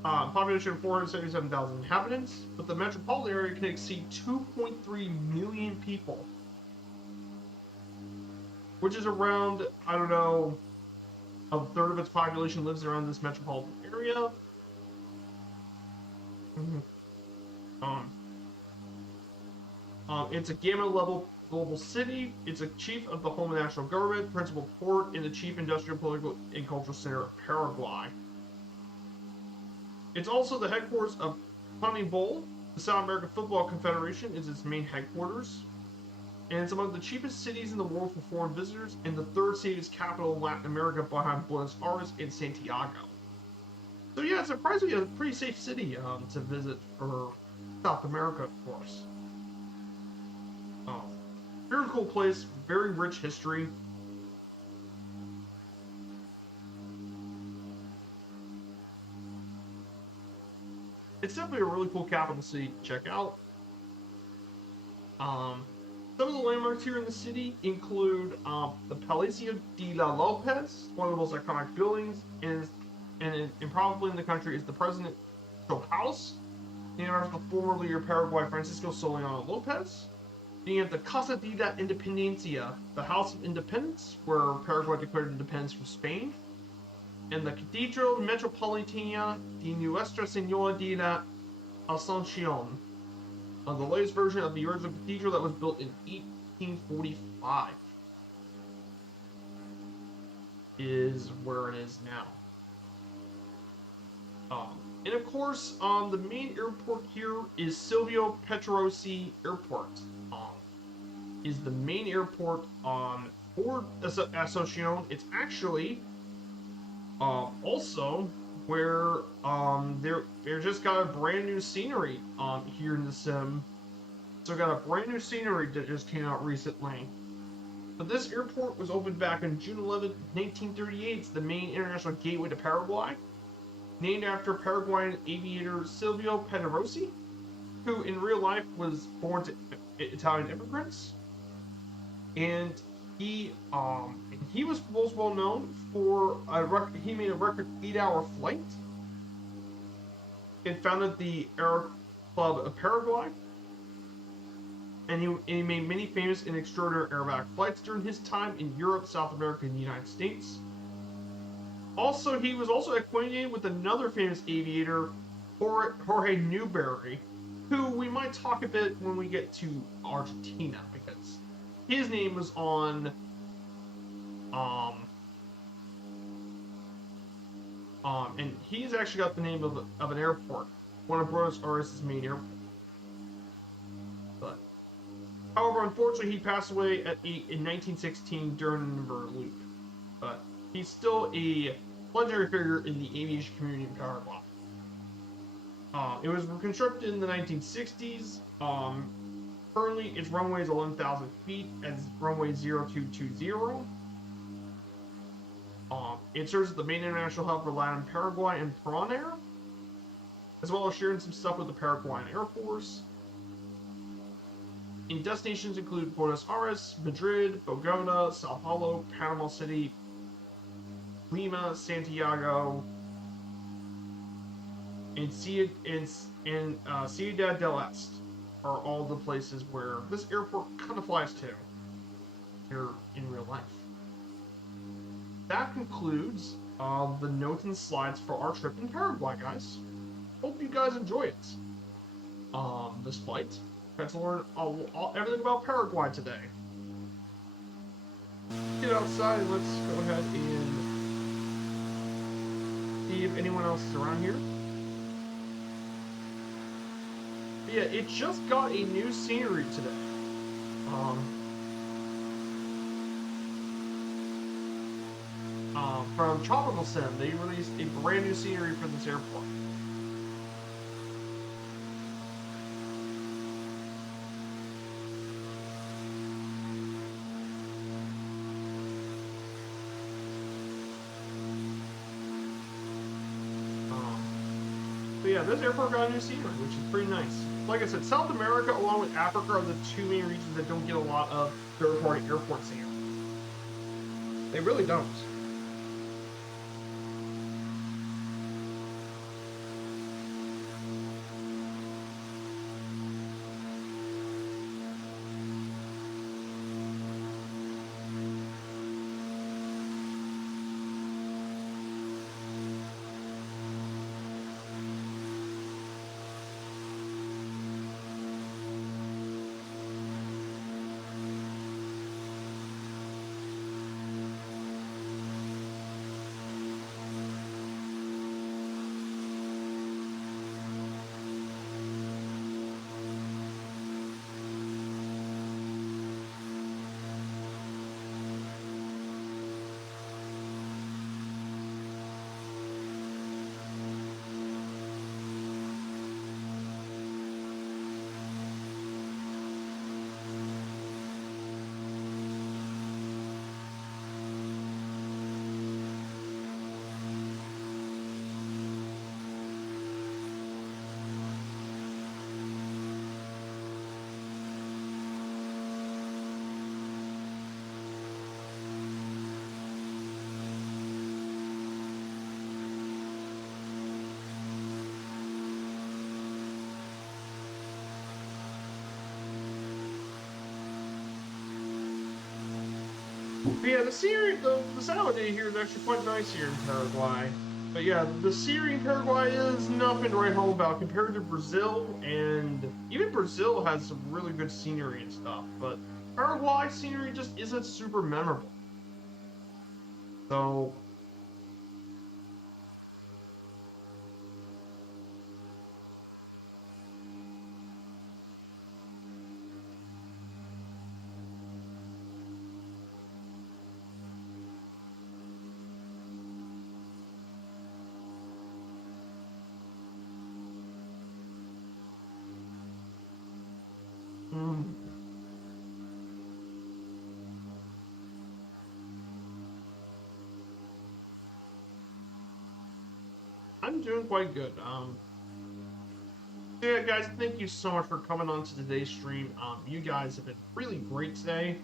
population of 477,000 inhabitants, but the metropolitan area can exceed 2.3 million people, which is around, I don't know, a third of its population lives around this metropolitan area. It's a gamma level global city. It's a chief of the home national government, principal port, and the chief industrial, political, and cultural center of Paraguay. It's also the headquarters of CONMEBOL. The South American Football Confederation is its main headquarters. And it's among the cheapest cities in the world for foreign visitors, and the third safest capital in Latin America behind Buenos Aires and Santiago. So yeah, it's surprisingly a pretty safe city to visit for South America, of course. Very cool place, very rich history. It's definitely a really cool capital city to check out. Some of the landmarks here in the city include the Palacio de la Lopez, one of the most iconic buildings, and probably in the country is the presidential house, named after the former leader of Paraguay, Francisco Solano Lopez. Then you have the Casa de la Independencia, the House of Independence, where Paraguay declared independence from Spain. And the Cathedral Metropolitana de Nuestra Señora de la Asunción, the latest version of the original cathedral that was built in 1845, is where it is now. And of course, the main airport here is Silvio Pettirossi Airport. Is the main airport for Asunción. It's actually also where they just got a brand new scenery here in the sim. So got a brand new scenery that just came out recently. But this airport was opened back on June 11, 1938. It's the main international gateway to Paraguay, named after Paraguayan aviator Silvio Pettirossi, who in real life was born to Italian immigrants. And he was most well known for he made a record 8-hour flight and founded the Air Club of Paraguay. And he made many famous and extraordinary aerobatic flights during his time in Europe, South America, and the United States. Also, he was also acquainted with another famous aviator, Jorge Newbery, who we might talk a bit when we get to Argentina, because his name was on and he's actually got the name of an airport, one of Buenos Aires' main airports. But however, unfortunately, he passed away in 1916 during an inverted loop. But he's still a legendary figure in the aviation community in Paraguay. It was reconstructed in the 1960s. Currently, its runway is 11,000 feet as runway 0220. It serves as the main international hub for Latin Paraguay and Peron, as well as sharing some stuff with the Paraguayan Air Force. And destinations include Buenos Aires, Madrid, Bogota, Sao Paulo, Panama City, Lima, Santiago, and Ciudad del Este are all the places where this airport kind of flies to here in real life. That concludes the notes and slides for our trip in Paraguay, guys. Hope you guys enjoy it. This flight. Got to learn everything about Paraguay today. Get outside and let's go ahead and see if anyone else is around here. But yeah, it just got a new scenery today. From Tropical Sim, they released a brand new scenery for this airport. yeah, this airport got a new scenery, which is pretty nice. Like I said, South America along with Africa are the two main regions that don't get a lot of third-party airport scenery. They really don't. But yeah, the scenery, the Saturday here is actually quite nice here in Paraguay. But yeah, the scenery in Paraguay is nothing to write home about compared to Brazil, and even Brazil has some really good scenery and stuff. But Paraguay scenery just isn't super memorable. So I'm doing quite good. Yeah, guys, thank you so much for coming on to today's stream. You guys have been really great today.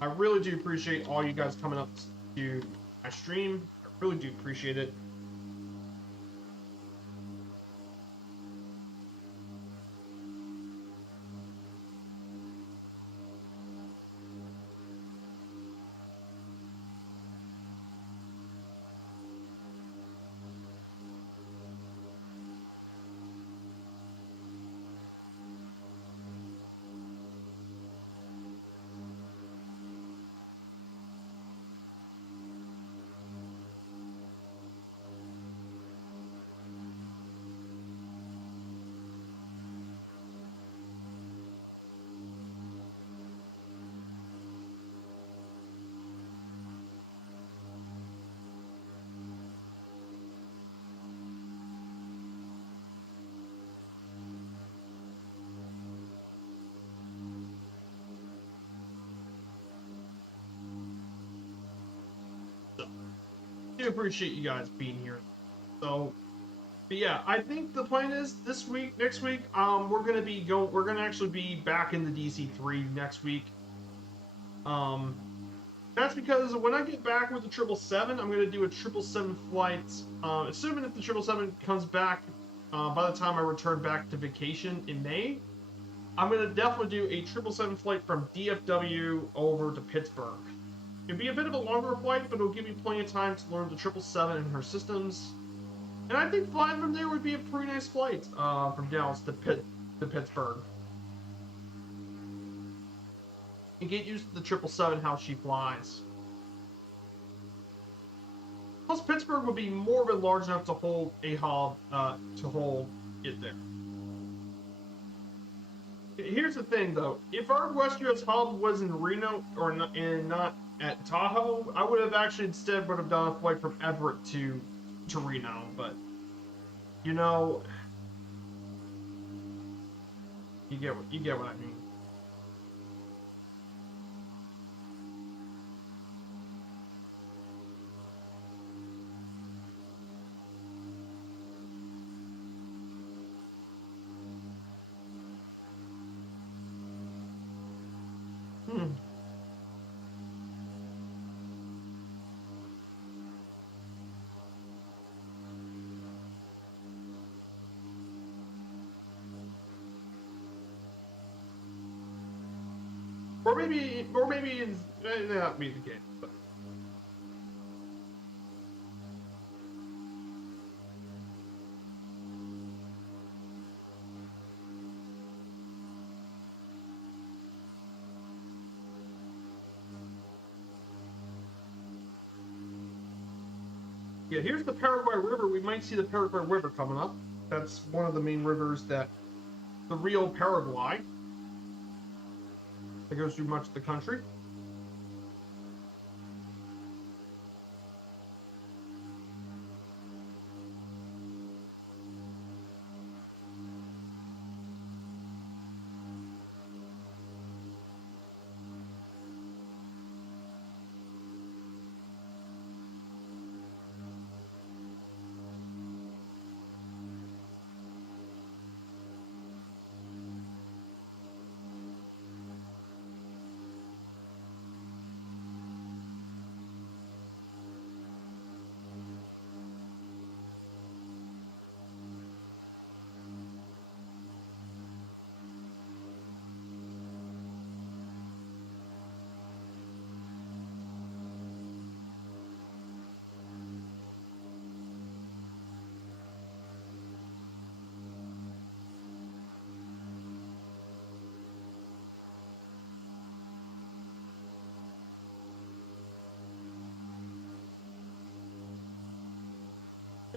I really do appreciate all you guys coming up to my stream. I really do appreciate it. I do appreciate you guys being here. So, but yeah, I think the plan is this week, next week, we're gonna actually be back in the DC-3 next week. That's because when I get back with the 777, I'm gonna do a 777 flight. Assuming if the 777 comes back by the time I return back to vacation in May, I'm gonna definitely do a 777 flight from DFW over to Pittsburgh. It'll be a bit of a longer flight, but it'll give me plenty of time to learn the 777 and her systems. And I think flying from there would be a pretty nice flight from Dallas to Pittsburgh. And get used to the 777, how she flies. Plus, Pittsburgh would be more than large enough to hold a hub, to hold it there. Here's the thing, though. If our West US hub was in Reno or not, and not at Tahoe, I would have actually instead would have done a flight from Everett to Reno. But you know, you get what I mean. Or maybe it's not be the case. But yeah, here's the Paraguay River. We might see the Paraguay River coming up. That's one of the main rivers that the Rio Paraguay that goes through much of the country.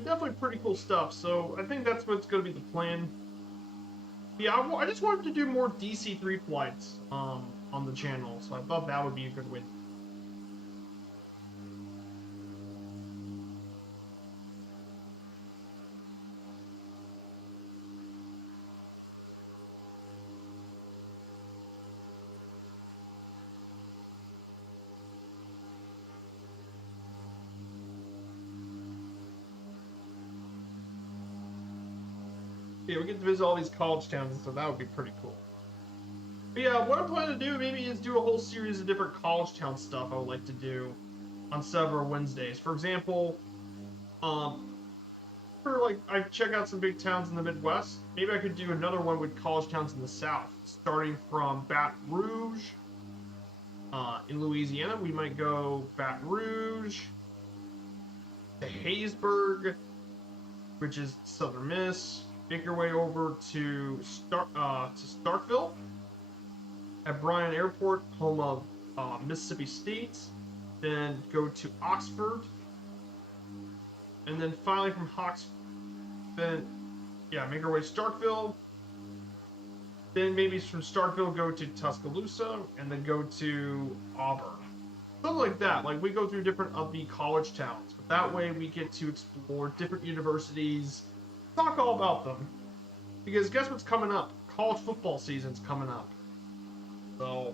Definitely pretty cool stuff. So I think that's what's going to be the plan. Yeah, I just wanted to do more DC-3 flights on the channel, so I thought that would be a good win. Yeah, we get to visit all these college towns, so that would be pretty cool. But yeah, what I'm planning to do maybe is do a whole series of different college town stuff I would like to do on several Wednesdays. For example, for like I check out some big towns in the Midwest. Maybe I could do another one with college towns in the South, starting from Baton Rouge. In Louisiana, we might go Baton Rouge to Haysburg, which is Southern Miss. Make your way over to Starkville at Bryan Airport, home of Mississippi State. Then go to Oxford, and then finally from Oxford, then yeah, make our way to Starkville. Then maybe from Starkville go to Tuscaloosa, and then go to Auburn. Something like that. Like we go through different of the college towns, but that way we get to explore different universities, talk all about them. Because guess what's coming up? College football season's coming up. So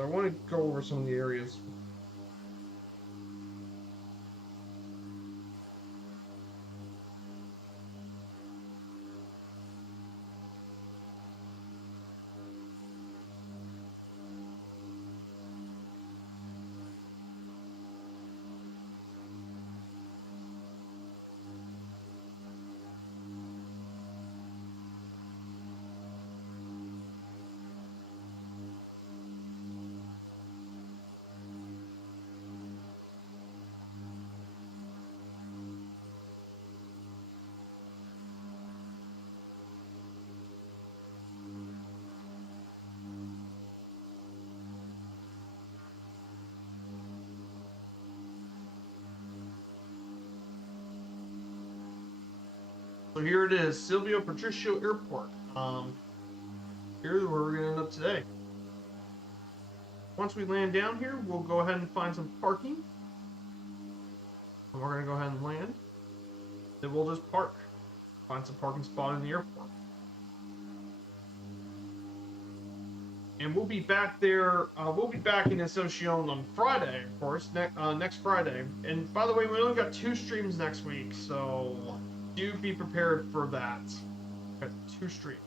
I want to go over some of the areas. So here it is, Silvio Patricio Airport. Here's where we're gonna end up today. Once we land down here, we'll go ahead and find some parking. And we're gonna go ahead and land. Then we'll just park. Find some parking spot in the airport. And we'll be back there. We'll be back in Asunción on Friday, of course, next Friday. And by the way, we only got 2 streams next week, so do be prepared for that. Got 2 streams.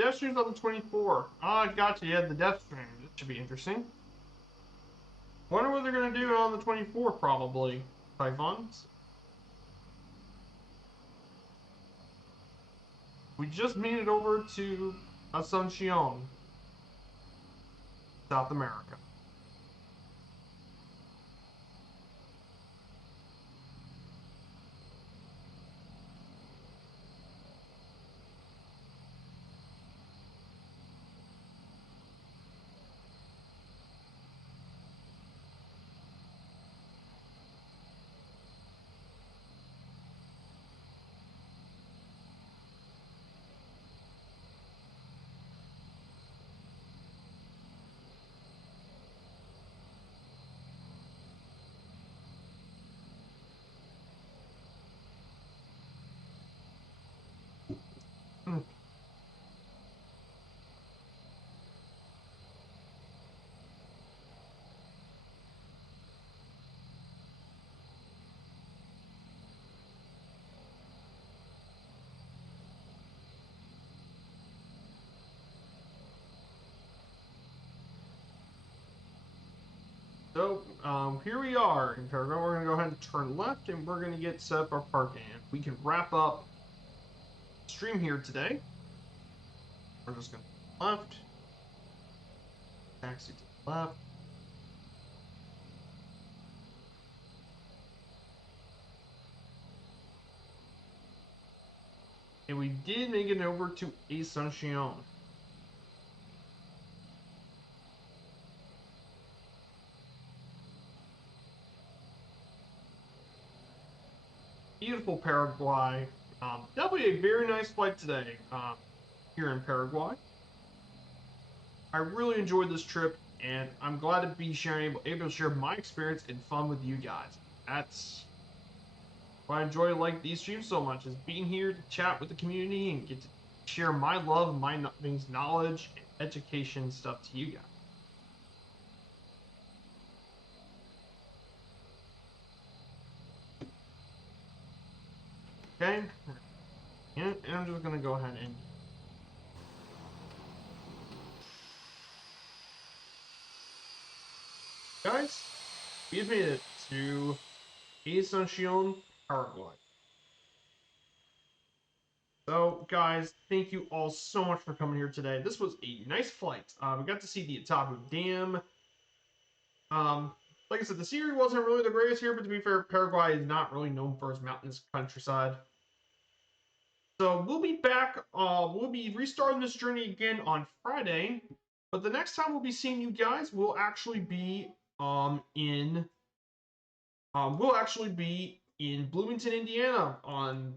Death stream's on the 24th. Ah, gotcha. Yeah, the death stream. This should be interesting. Wonder what they're gonna do on the 24th, probably. Typhons. We just made it over to Asuncion, South America. So, here we are in Paraguay. We're going to go ahead and turn left, and we're going to get set up our parking. We can wrap up the stream here today. We're just going to left. Taxi to the left. And we did make it over to Asuncion. Beautiful Paraguay. Definitely a very nice flight today here in Paraguay. I really enjoyed this trip, and I'm glad to be able to share my experience and fun with you guys. That's why I enjoy these streams so much, is being here to chat with the community and get to share my love, my knowledge, and education stuff to you guys. Okay, and I'm just gonna go ahead and guys, we've made it to Asuncion, Paraguay. So, guys, thank you all so much for coming here today. This was a nice flight. We got to see the Itapu Dam. Like I said, the scenery wasn't really the greatest here, but to be fair, Paraguay is not really known for its mountainous countryside. So we'll be back. We'll be restarting this journey again on Friday, but the next time we'll be seeing you guys will actually be in Bloomington, Indiana on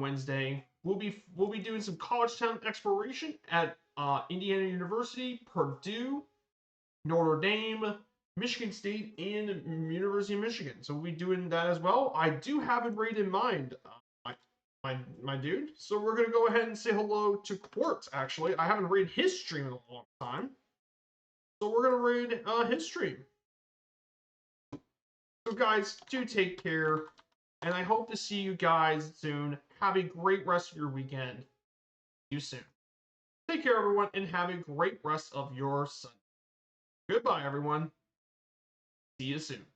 Wednesday. We'll be doing some college town exploration at Indiana University, Purdue, Notre Dame, Michigan State, and University of Michigan. So we'll be doing that as well. I do have a raid in mind, my dude. So we're gonna go ahead and say hello to Quartz. Actually, I haven't raided his stream in a long time, so we're gonna raid his stream. So guys, do take care, and I hope to see you guys soon. Have a great rest of your weekend. See you soon. Take care, everyone, and have a great rest of your Sunday. Goodbye, everyone. See you soon.